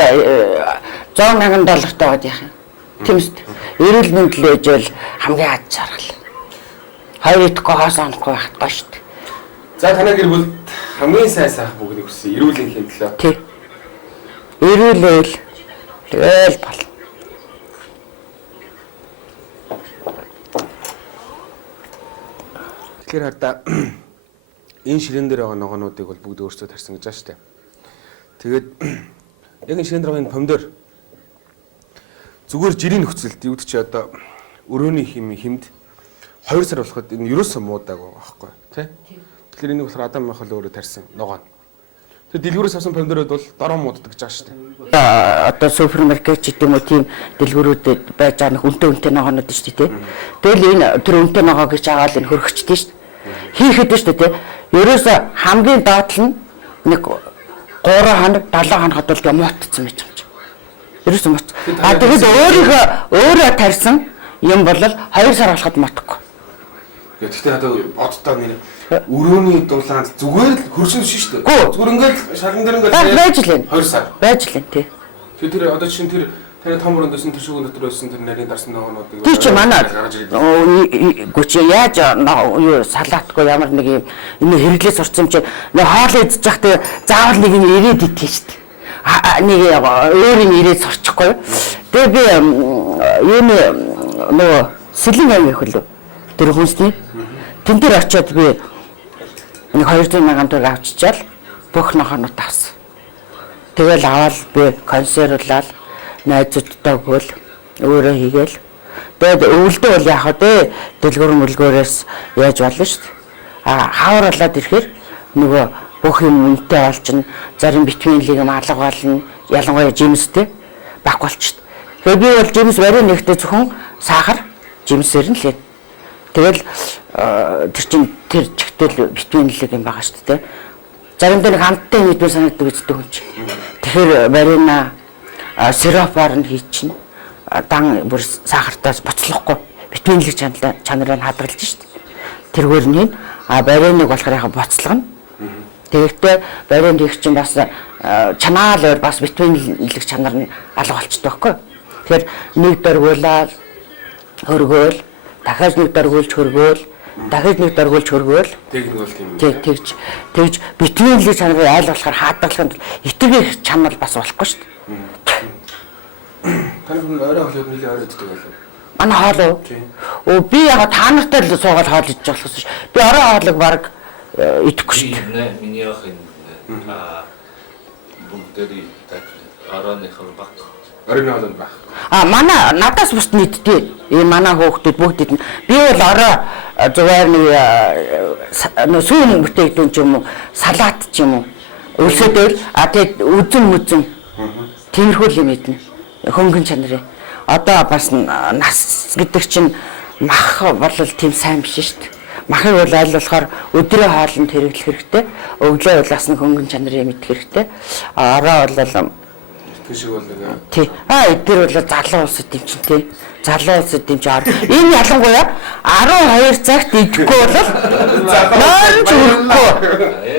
100,000 доллартай байгаад яах юм. Тийм үст. Эрүүл мэндэл байжэл хамгийн аз жаргал. Хоёр идэхгүй хоос онохгүй байхад гоё шүү дээ. За танай гэр бүл хамгийн сайн сайхан бүгнийг хүсье. Эрүүлийн хэмтлээ. Тий. Эрүүл байвал тэгэл бол. Тэгэхээр хардаа энэ ширээн дээр байгаа ногоонуудыг бол бүгд өөрсдөө тарьсан гэж байна шүү дээ. Тэгээд яг энэ ширээн дээр байгаа энэ помидор зүгээр жирийн нөхцөлд юу ч одоо өрөөний хэмд 2 сар болоход энэ ерөөсөө муудаагүй байхгүй тий. Тэгэхээр энийг болохоор Адам махал өөрөө тарьсан ногоон. Тэгээд дэлгүүрээс авсан помидорууд бол дороо мууддаг гэж байгаа шүү дээ. Одоо супермаркет ч гэдэм үү тийм дэлгүүрүүдэд байж байгаа нэг үнэтэй ногоонууд шүү дээ тий. Тэгэл энэ тэр үнэтэй ногоо гэж аваад энэ хөргөчтэй шүү дээ. Хийхэд шүү дээ тий. Ерөөсө хамгийн доотлол нь нэг 3 хоног 7 хоногт бол муутцсан байж байгаа юм. Ерөөсө мут. Тэгээд өөрөө тарьсан юм бол 2 сар болоход мутахгүй. Гэхдээ одоо боддоо нэр өрөөний дулаанд зүгээр л хөрсөн шүү дээ. Зүгээр ингээл шалган дээр ингээл байж лээ. 2 сар. Байж лээ тий. Тэр одоо чинь тэр таны том өрөөнд өсөн төшөөгөн дотор байсан тэр нарийн дарсан ногоонуудыг Тий чи манай гүч яаж юу салаатгүй ямар нэг юм энэ хэрэглээс орсон юм чи нэг хоол идчих захтай заавал нэг юм ирээд идэх шүү дээ. Нэг өөр юм ирээд сурчихгүй. Тэгээ би юм нөгөө сэлэн аймаг хөлөө. Тэр хүнсний тэн дээр очиод би нэг 200,000 төгрөг авчичаал бүх нохонууд авсан. Тэгэл аваад би консервлал найзуудтай өгөөл өөрөө хийгээл. Тэгээд өвөлдөө бол яах вэ? Дэлгүүрээс яаж болно шүү дээ. Хавар болоод ирэхээр нөгөө бүх юм үнэтэй олж зарим витаминлиг юм алга болно. Ялангуяа жимстэй баг болчихд. Тэгээд би бол жимс барай нэгтэй зөвхөн сахар жимсээр нь лээ. Тэгэл тэр чин тэр чигтэл витаминлиг юм байгаа шүү дээ. Заримдаа нэг хамттай мэдвэр санагддаг гэдэг юм чи. Тэгэхээр барина сиропаар нь хийчихнэ. Дан бүр сахартаас боцлохгүй витаминлэг чанарыг хадгалж шүү дээ. Тэргээр нь бариныг болохоор яхаа боцлогно. Тэгэхдээ баринд их чинь бас чанаал өөр бас витаминлэг чанар нь алга болчтой байхгүй. Тэгэхээр нэг дөргөөлаад хөргөөл, дахиад нэг дөргөөлж хөргөөл, дахиад нэг дөргөөлж хөргөөл. Тэгж витаминлэг чанарыг айл болохоор хадгалахын тулд итгэх чанар бас болохгүй шүү дээ. Таны хүн орой хоолойд нэлээд орой иддэг байлаа. Манай хоол уу? Би яг та нартай л суугаад хоол идэж болохоос ш. Би орой хоолыг баг идэхгүй шүү дээ. Миний ах энэ бүгдээрээ оройны хоол баг. Оройн хоол баг. Манай надаас бус нийтдээ. Манай хүүхдүүд бүгд идэнэ. Би бол орой зүгээр нэг сүүн бүтээгдэхүүн ч юм уу, салат ч юм уу. Өлсөдөл тэгээд үзэн мүзэн. Тиймэрхүү юм идэнэ. Хөнгөн чанарын. одоо бас нас гэдэг чинь мах бол тийм сайн биш шүү дээ. Махыг бол аль болохоор өдрийн хоолнд хэрэглэх хэрэгтэй. Өглөө бол бас нэг хөнгөн чанарын мэдэх хэрэгтэй. Ороо бол Тэшиг бол нэг тий. Эдгээр бол залуу улсад юм чинь тий. Залуу улсад юм чи энэ ялангуяа 12 цагт идэхгүй бол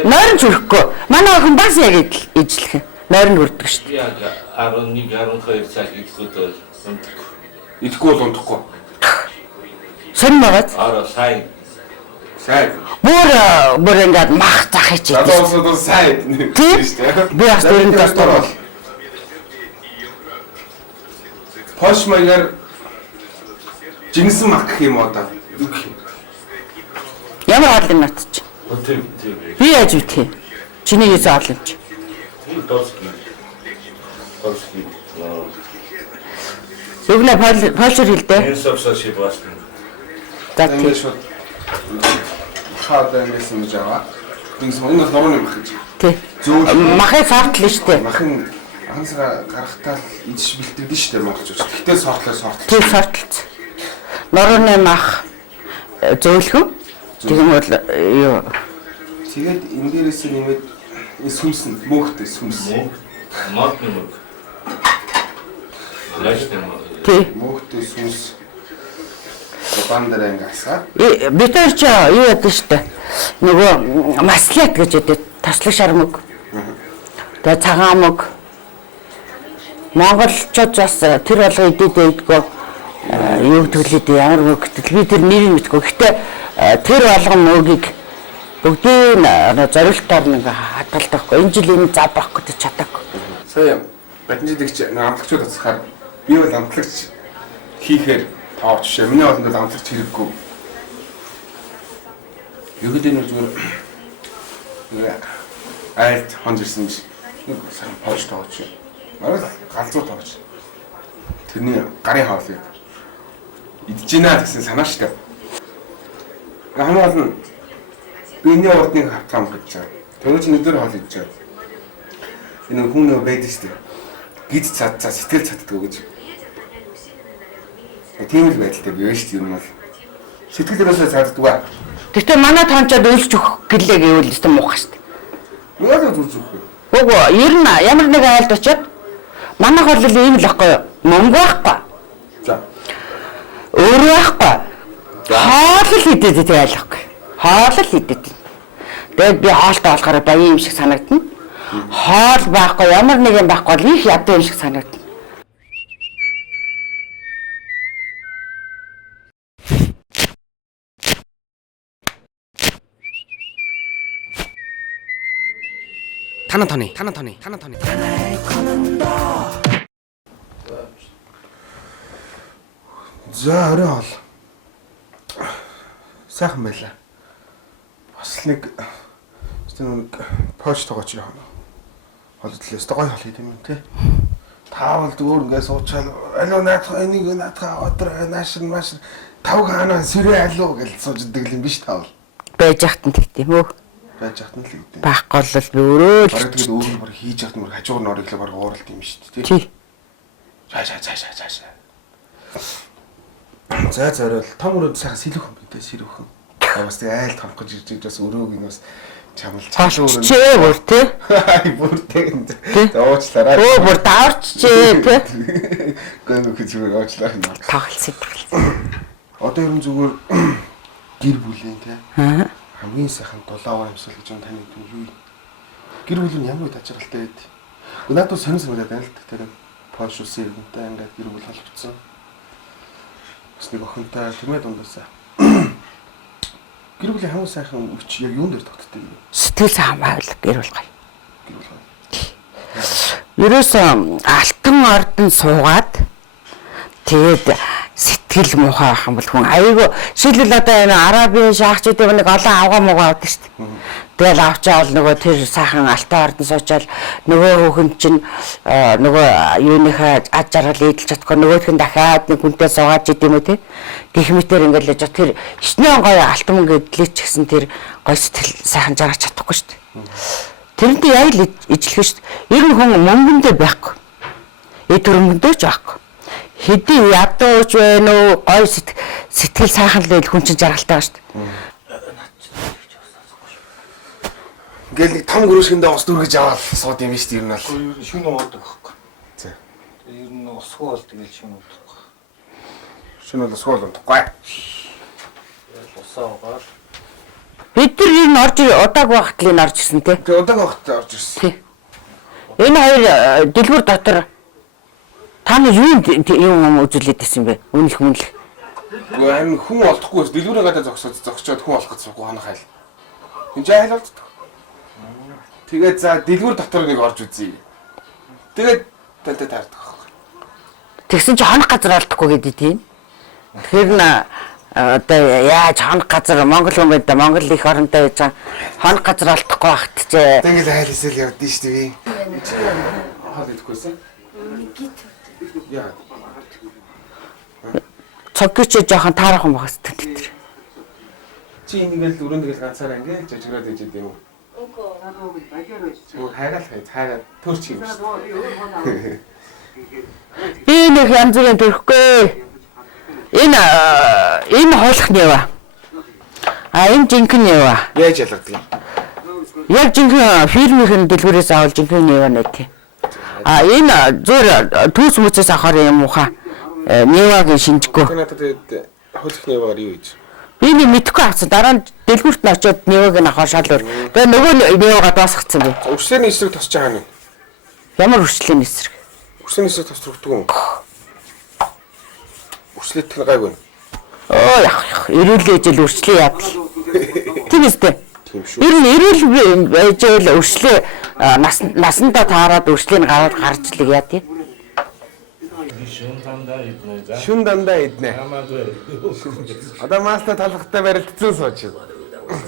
нойрон зүрхгүй. Манай охин бас яг ижлэх. Нойрон хүрдэг шүү дээ. Яг 11 12 цаг идэхэд бол идэхгүй бол унтахгүй. Сонь байгаад. сайн. Сайн. Бүр ингээд мах захиж идэв. Залуу улсууд бол сайн тийм шүү дээ. Би бас дөрөнд тастар бол. Польш маягаар жинсэн мах гэх юм уу одоо? Ямар хоолны нот ч. Тийм. Би яаж үтгий? Чиний хийсэн хоол юм чи. Тийм дооски. Зөвнө польшор хэлдэ. Энэ савсаши басна. Энэ шууд хаад амьсан гэж аваа. Энэ бол нурууны мах гэж. Тий. Махыг сортлоо шүү дээ. Махын ансаа гарахтаа идэж бэлтгэдэж шүү дээ монголч. Гэхдээ сортлоо. Тий сортлц. Нурууны мах зөөлхөн. Тийм бол юу. Тэгээд энэ дээрээс нэмээд сүмс мөөхтэй сүмс. Модны мод. Лаштай мод. Тий. Мөөхтэй сүмс. Бандер ангасаа. Битэр ч юу ядсан шүү дээ. Нөгөө маслят гэж яддаг. Таслаг шармаг. Тэгээ цагаан мөг. Монголчууд бас тэр болго идэдээ идэггүй юу төлөд ямар мөг гэтэл би тэр нэрийг мэдгүй. Гэхдээ тэр болгон мөгийг бүгдийг зориултаар нэг хадгалдаг. Энэ жил энэ зав авах гэж чадаагүй. Сая баднжидэгч амтлагчуд ацхаар би бол амтлагч хийхээр таавч шээ. Миний болонд бол амтлагч хэрэггүй. Юу гэдэг нь зүгээр айлт хонж ирсэн биш. Нэг сайн польш таавч. Марал галзуу таавч. Тэрний гарын хоолыг идэж гинэ гэсэн санаа штэ. Хамаал нь биений урдыг хавтгаам гэж байна. Тэр чинь өдөр хоол идэж байгаа. Энэ хүн нөө байдаг штэ. Гид цад сэтгэл цаддаг гэж. Тийм л байдалтай бие штэ юм бол. Сэтгэлээрээ цаддаг ба. Гэхдээ манай таанчаад өлж өгөх гэлээ гэвэл өстө муухай штэ. Яагаад үзүүх вэ? Үгүй ер нь ямар нэг айлд очиод манайх бол ийм л байхгүй юу? Мөнгө байхгүй. За. Өөрөө байхгүй. Хоол л идэт тий айлахгүй. Хоол л идэт. Тэгээд би хоолтой болохоор баян юм шиг санагдана. Хоол байхгүй ямар нэг юм байхгүй л их ядуу юм шиг санагдана. Танан тоны. За орой хоол. Сайхан байлаа. Бас нэг польш тогооч яа. Холдлээс гоё хол хийх юм те. Таавал зүгээр ингээд суучаал алуу наадах энийг наадах өдөр наашин маш тав ханаа сэрээ алуу гэж сууждаг юм биш таавал. Байж ахтан тэгтээ мөө. Байж ахтан л гэдэг. Байхгүй бол би өөрөө л тэгээд өөрөө бүр хийж ахтан бүр хажуугаар нь ориглоо баг ууралт юм шүү дээ тий. Цаашаа. За зориул том өрөөнд сайхан сэлүүхэн бинтэй сэрүүхэн. Бас тэг айл томх гэж ирж бас өрөөг нь бас чамлж чээ бүр тий. Бүр тэг. Уучлаарай. Өө бүр даварчжээ тий. Гэнэ гэж зүгээр уучлаарай. Тагалцсан. Одоо ер нь зүгээр гэр бүлийн тий. Хамгийн сайхан дулаавар юмсал гэж таны юу юм? Гэр бүл нь ямар тачралтай байд? Надад сонирхол санагдаад байна л тэр польш улсын иргэнтэй ингээд гэр бүл холбогдсон. Бас нэг охинтой тэмээ дундасаа. Гэр бүлийн хамгийн сайхан өвч яг юун дээр тогтдог юм? Сэтгэл сайхан байвал гэр бүл гоё. Ерөөсөө алтан ордон суугаад тэгээд сэтгэл муухай байх юм бол хүн айгүй шилбэл одоо энэ арабын шахчдын нэг олон авгаа муугаа авдаг шүү дээ. Тэгэл авчаал нөгөө тэр сайхан алтан ордон суучаал нөгөө хүүхэн чинь нөгөө юуныхаа аж жаргал эдэлж чадахгүй нөгөөх нь дахиад нэг хүнтэй суугаад ч гэдэм үү те. Гэх мэтэр ингээл яж тэр 9 гоё алтан мөнгө эдлээч гэсэн тэр гоё сэтгэл сайхан жаргаж чадахгүй шүү дээ. Тэрнтэй яг л ижлэх шүү дээ. Ер нь хүн мөнгөндөө байхгүй. Төрөнгөндөө ч байхгүй. хэдий ядууч байна уу гой сэтгэл сайхан л байл хүн чинь жаргалтай шүү дээ. Ингээл нэг том гөрөөшгөндөө ус дүргэж аваад сууд юм шүү дээ ер нь бол. Шүн уудаг байхгүй. За. Ер нь усгүй бол тэгэл шүн уудаг. Шинэ бол усгүй унтахгүй. Усаа угаал. Бид нар ер нь орж удаагүй байхад л энэ орж ирсэн тий. Тэгээ удааг авахт орж ирсэн. Тий. Энэ хоёр дэлгүүр дотор та нар юм үзүүлээд байсан бэ? Үнэлэх мөнлөх. Гэхдээ харин хүн олдохгүй ус дэлгүүрийн гадаа зогсоод хүн олох гэж суух хоног хайл. Энд хайл олддог. Тэгээд за дэлгүүр дотор нэг орж үзье. Тэгээд тантай таардаг байхгүй. Тэгсэн чи хоног газар олдохгүй гэдэг тийм. Тэгэхээр одоо яаж хоног газар Монгол хүн байдаг Монгол их оронтой байж байгаа хоног газар олдохгүй байхт ч Тэнгэл хайл хийсэл явдсан шүү дээ. Хоол идэхгүйсэн. Яа. цоггич жоохон таарах юм багс тэр. Чи ингээл өрөөндгөл ганцаараа ингээл жижиграад ээж юм уу? Үгүй. Хайгаад төрч юм шүү. Би нэг янз бүрийн төрөхгүй. Энэ хоолох нэва. Энэ жинхэнэ нэва. Яаж ялгадаг юм? Яг жинхэнэ фирмийн дэлгүүрээс авал жинхэнэ нэва нэт. Энэ зөөр түүс мүцээс авахар юм уха. Нэвагийн шинжгүй. Надад хоолох нэваар юу гэж? Би нэг мэдхгүй авсан. Дараа нь дэлгүүрт нь очиод нэваг нь авахар шалвар. Тэгээ нөгөө нэвагаа дуусгацсан би. Өрсөлдөөний эсрэг тосч байгаа нь. Ямар өршлөлийн эсрэг? Өрсөлдөөний эсрэг тосрогддог юм. Өршлөлт нь гайгүй. Оо яах ирүүлээж л өршлөө яад. Тийм үстэй. Тийм шүү. Ер нь ирүүл байж л өршлөө насандаа таарад өршлийг гарч л яа тий. Шүн дандаа иднэ. Одоо маста талхтай барилдсан сууж байна.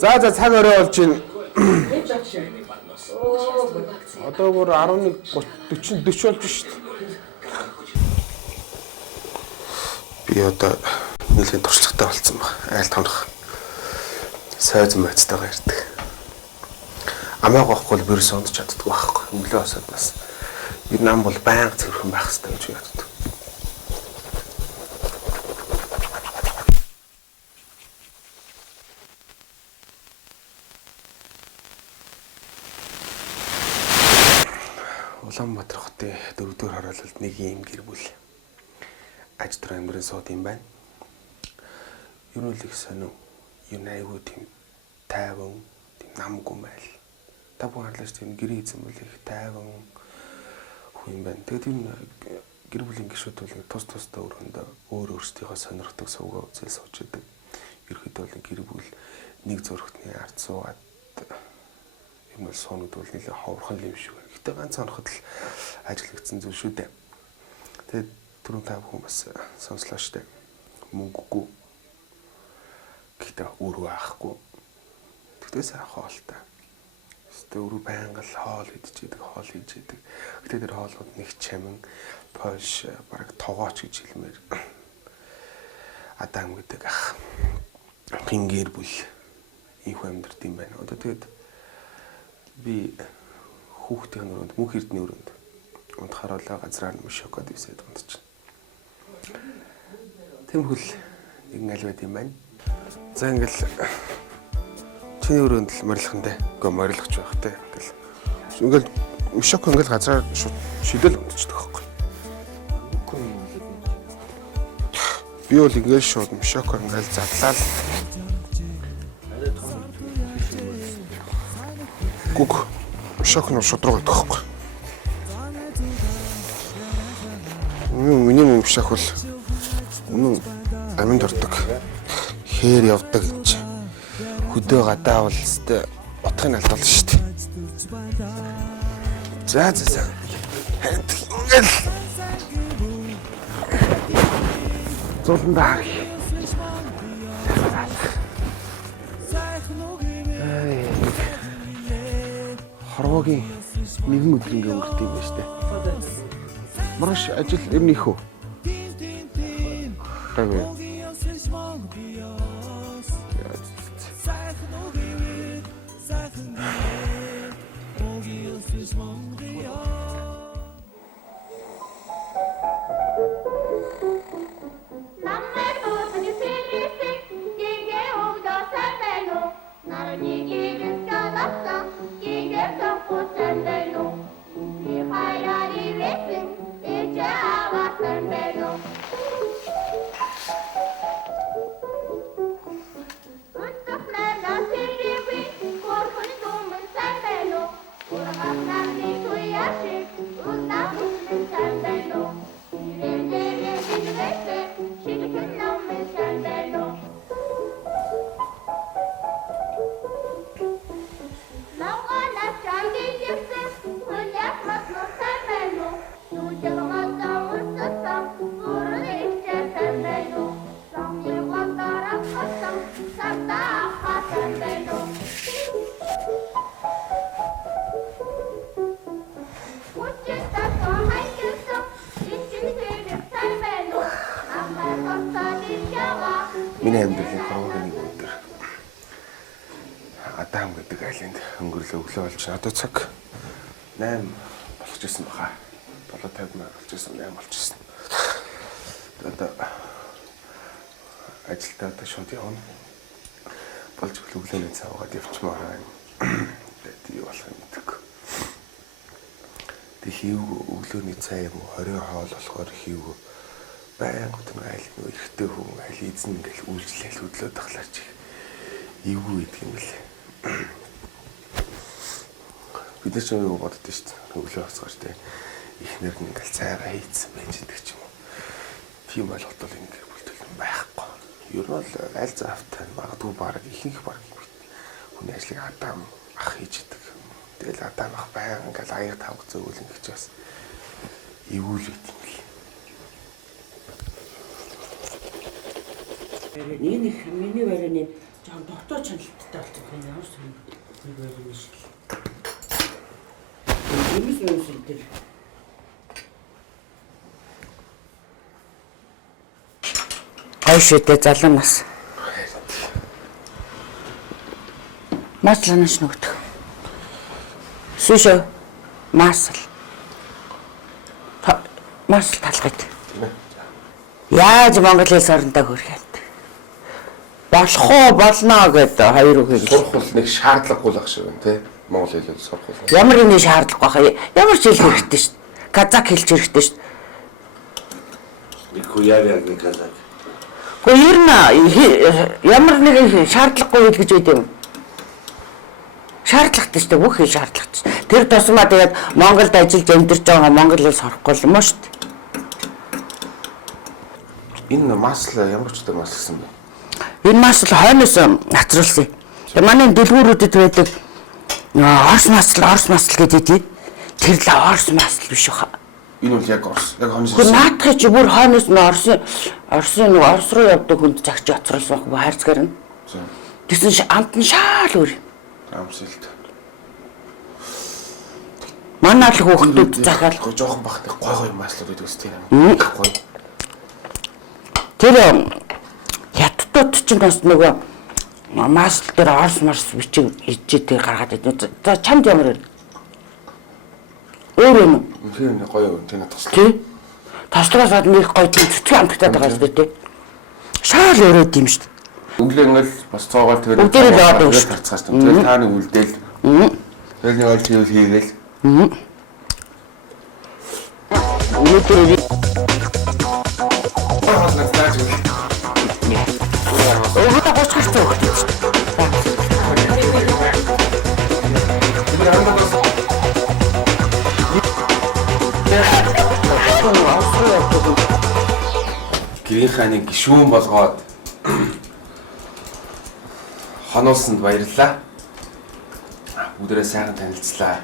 За цаг өрөө болж байна. Одоо бүр 11:40 болж шүү дээ. Би одоо нэлээд туршлагатай болсон баг. Айл тонох. Сайз мэцтэйгээ ирдэг. Амааг авахгүй бол бүрээс ондч чаддгүй байхгүй. Өглөө осоод бас. Бид нам бол байнга цэвэрхэн байх хэрэгтэй гэж боддог. Улаанбаатар хотын 4-р хороололд нэг юм гэр бүл аж тураа амьдрын сууд юм байна. Ер нь л их сонин юу найгуу тийм тайван тийм намгүй байл. Та бүхэн харлаач тийм гэрээ эзэн бол их тайван хүн юм байна. Тэгээд энэ гэр бүлийн гишүүд бол тус тустай өрөөндөө өөр өөрсдийнхөө сонирхдаг сувгаа үзэл сууж идэг. Ерөнхийдөө бол гэр бүл нэг зургтны ард суугаад юм бол суунууд бол нэлээд ховрхон юм шиг. Гэтэ ганц оноход л ажиглагдсан зүйл шүү дээ. Тэгээд түрүүн та бүхэн бас сонслоо штэ. Мөнгөгүй. Гэтэ өөрөө аахгүй. Тэгтээ сайн хоолтой. Өөртөө өөрөө байнга л хоол идчихэдэг, хоол хийж идэг. Гэтэ тэр хоолууд нэг чамин, польш, бараг тогооч гэж хэлмээр. Адам гэдэг ах. Гингэр бүл ийх амьдард юм байна. Одоо тэгээд би хүүхдийн өрөөнд, мөнх эрдний өрөөнд унтахаараа газраар нь шоколад ивсээд унтчихна. Тэмхэл нэгэн аль байд юм байна. За ингээл чиний өрөөнд л морилхондэ. Гэхдээ морилгоч байх те. Ингээл шок ингээл газраар шидэл унтчихдаг байхгүй. Би бол ингээл шууд шок ингээл задлаа л. Гүг шок нь шууд руу идэх байхгүй. Миний шок бол үнэн аминд ордог. Хээр явдаг гэж. Хөдөө гадаа бол өстэй утгыг алдуулна шүү дээ. За. Ингээл зуландаа харъя. Хорвогийн нэгэн өдөр ингээ өнгөрт юм байна шүү дээ. Маргааш ажил ирнэх үү? Тэгвэл Миний амьдралын хорвоогийн нэг өдөр Адам гэдэг айланд өнгөрлөө өглөө болж байна. Одоо цаг 8 болох гэсэн баха. 7:50 болж байсан 8 болж байсан. Одоо ажилдаа одоо шууд явна. Болж өглөөний цавгаад явчмаар байна. Тэгээд юу болох юм бэ? Тэг хийв өглөөний цай юм 20 хоол болохоор хийв байнга тийм айлын эрэгтэй хүн айл эзэн ингээл үйлчлэл хөдлөөд тахлаач эвгүй гэдэг юм лээ. Бид нар ч юу боддоо шүү дээ. Өглөө хасгаар тийм ихнэр нь ингээл цайгаа хийцэн байж идэг ч юм уу. Тийм ойлголт бол энэ гэр бүлтэй байхгүй. Ер нь бол аль заавтай магадгүй баг ихэнх баг хүний ажлыг Адам ах хийж идэг. Тэгэл Адам ах байнга ингээл аяг тавг зөөлөн гэж бас эвгүй л гэдэг юм лээ. Нэг миний барины жоохон дотоо чаналттай болчих юм ямар сонир нэг барины шиг. Юмс юмс дээр. Айшэдэ залуу нас. Масланаш нүгдэх. Сүшөө масл. Масл талгад. Яаж монгол хэл сорнтой хөрөх юм. Болох уу болно гэдэг хоёр үг хэлсэн. Сурах бол нэг шаардлагагүй л ах шиг байна тий. Монгол хэлээр сурах бол. Ямар нэг шаардлагагүй хаа. Ямар ч хэл хэрэгтэй шүү дээ. Казак хэлж хэрэгтэй шүү дээ. Нихуяа яг казак. Гэхдээ ер нь ямар нэг шаардлагагүй хэл гэж үү юм. Шаардлагатай шүү дээ. Бүх хэл шаардлагатай. Тэр тусмаа тэгээд Монголд ажиллаж амьдарч байгаа монгол хэл сурахгүй юм уу шүү дээ. Энэ масл ямар ч юм масл гэсэн бэ? Энэ масл хойноос нацруулсан. Тэгээ манай дэлгүүрүүдэд байдаг орс масл гэдэг. Тэр л орс масл биш хаа. Энэ бол яг орс. Яг хойноос. Гэхдээ наадах чи бүр хойноос нь орс руу явдаг хүнд загч оцруулсан байхгүй хайрцгаар нь. Тэсэн амт нь шаал өөр. Амсэлт. Манай л хүүхдүүд захаал жоохон бахтай гой маслууд гэдэг үстэй юм. Гой. Тэр хятадууд чинь бас нөгөө масл дээр орс бичиг ижээ гаргаад байдаг. За чамд ямар вэ? Өөр юм. Тийм гоё юм тийм тасл. Тий. Таслаас нэг гоё тийм цэцэг амттай байгаа шүү дээ. Шаал өрөөд юм шүү дээ. Өглөө ингээл бас цоогоор тэгээд өдөр л яваад шүү дээ. тарцгааш тийм. Тэгээд та нэг үлдээл. Тэгээд нэг ойл хийгээл. Өнөөдөр Өвгөд гоцгоч цог. Гэрийнхээ гишүүн болгоод хонуулсанд баярлалаа. Бүгдээрээ сайхан танилцлаа.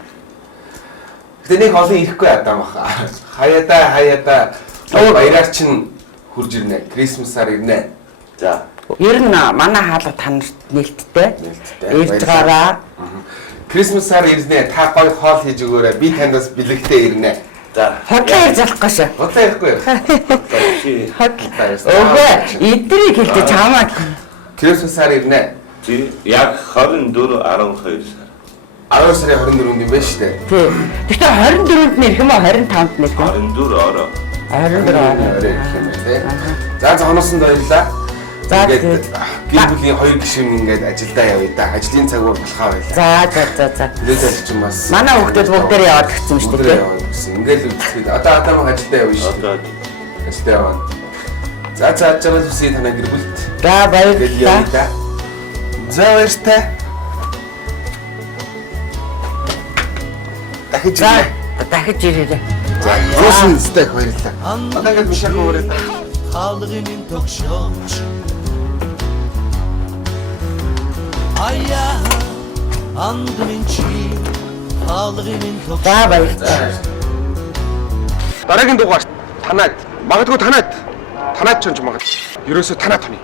Гэтэ нэг олон ирэхгүй Адам баха. Хаяада баяраар чинь хурж ирнэ. Крисмасаар ирнэ. За. Ер нь манай хаалга танарт нээлттэй. Ирж гараа. Крисмасаар ирнэ. Та гоё хоол хийж өгөөрэй. Би танаас бэлэгтэй ирнэ. За. Хотлоо залахгүй шээ. Хотлоо ирэхгүй. Өвгөө эдрийг хэлдэг чамаа. Крисмасаар ирнэ. Яг 24-12 сар. 12 сарын 24-нд юм байна шүү дээ. Тий. Тэгэхээр 24-нд нэрх юм уу 25-нд нэрх юм? 24 ороо. 24. За зогноосонд баярлаа. За гэр бүлийн хоёр гишүүн ингээд ажилдаа явъя да. Ажлын цаг болохаа байлаа. За. Тэрээс аль ч бас манай хүүхдүүд бүгдээрээ яваад гисэн шүү дээ. Ингээд үтгэхэд одоо Адам ажилдаа явна шүү. Ажилдаа явна. За ажил үсээ танай гэр бүлд. За баярлалаа. За баяртай. Дахиж ирээрэй. За юусэн сте баярлалаа. Одоо ингээд мишаг өөрөөд Халгын тогшооч Ая андмын чи халгын тогшооч За баярлалаа. дараагийн дугаар танаад магадгүй танаад ч онж магад. Ерөөсөө танаа тоны.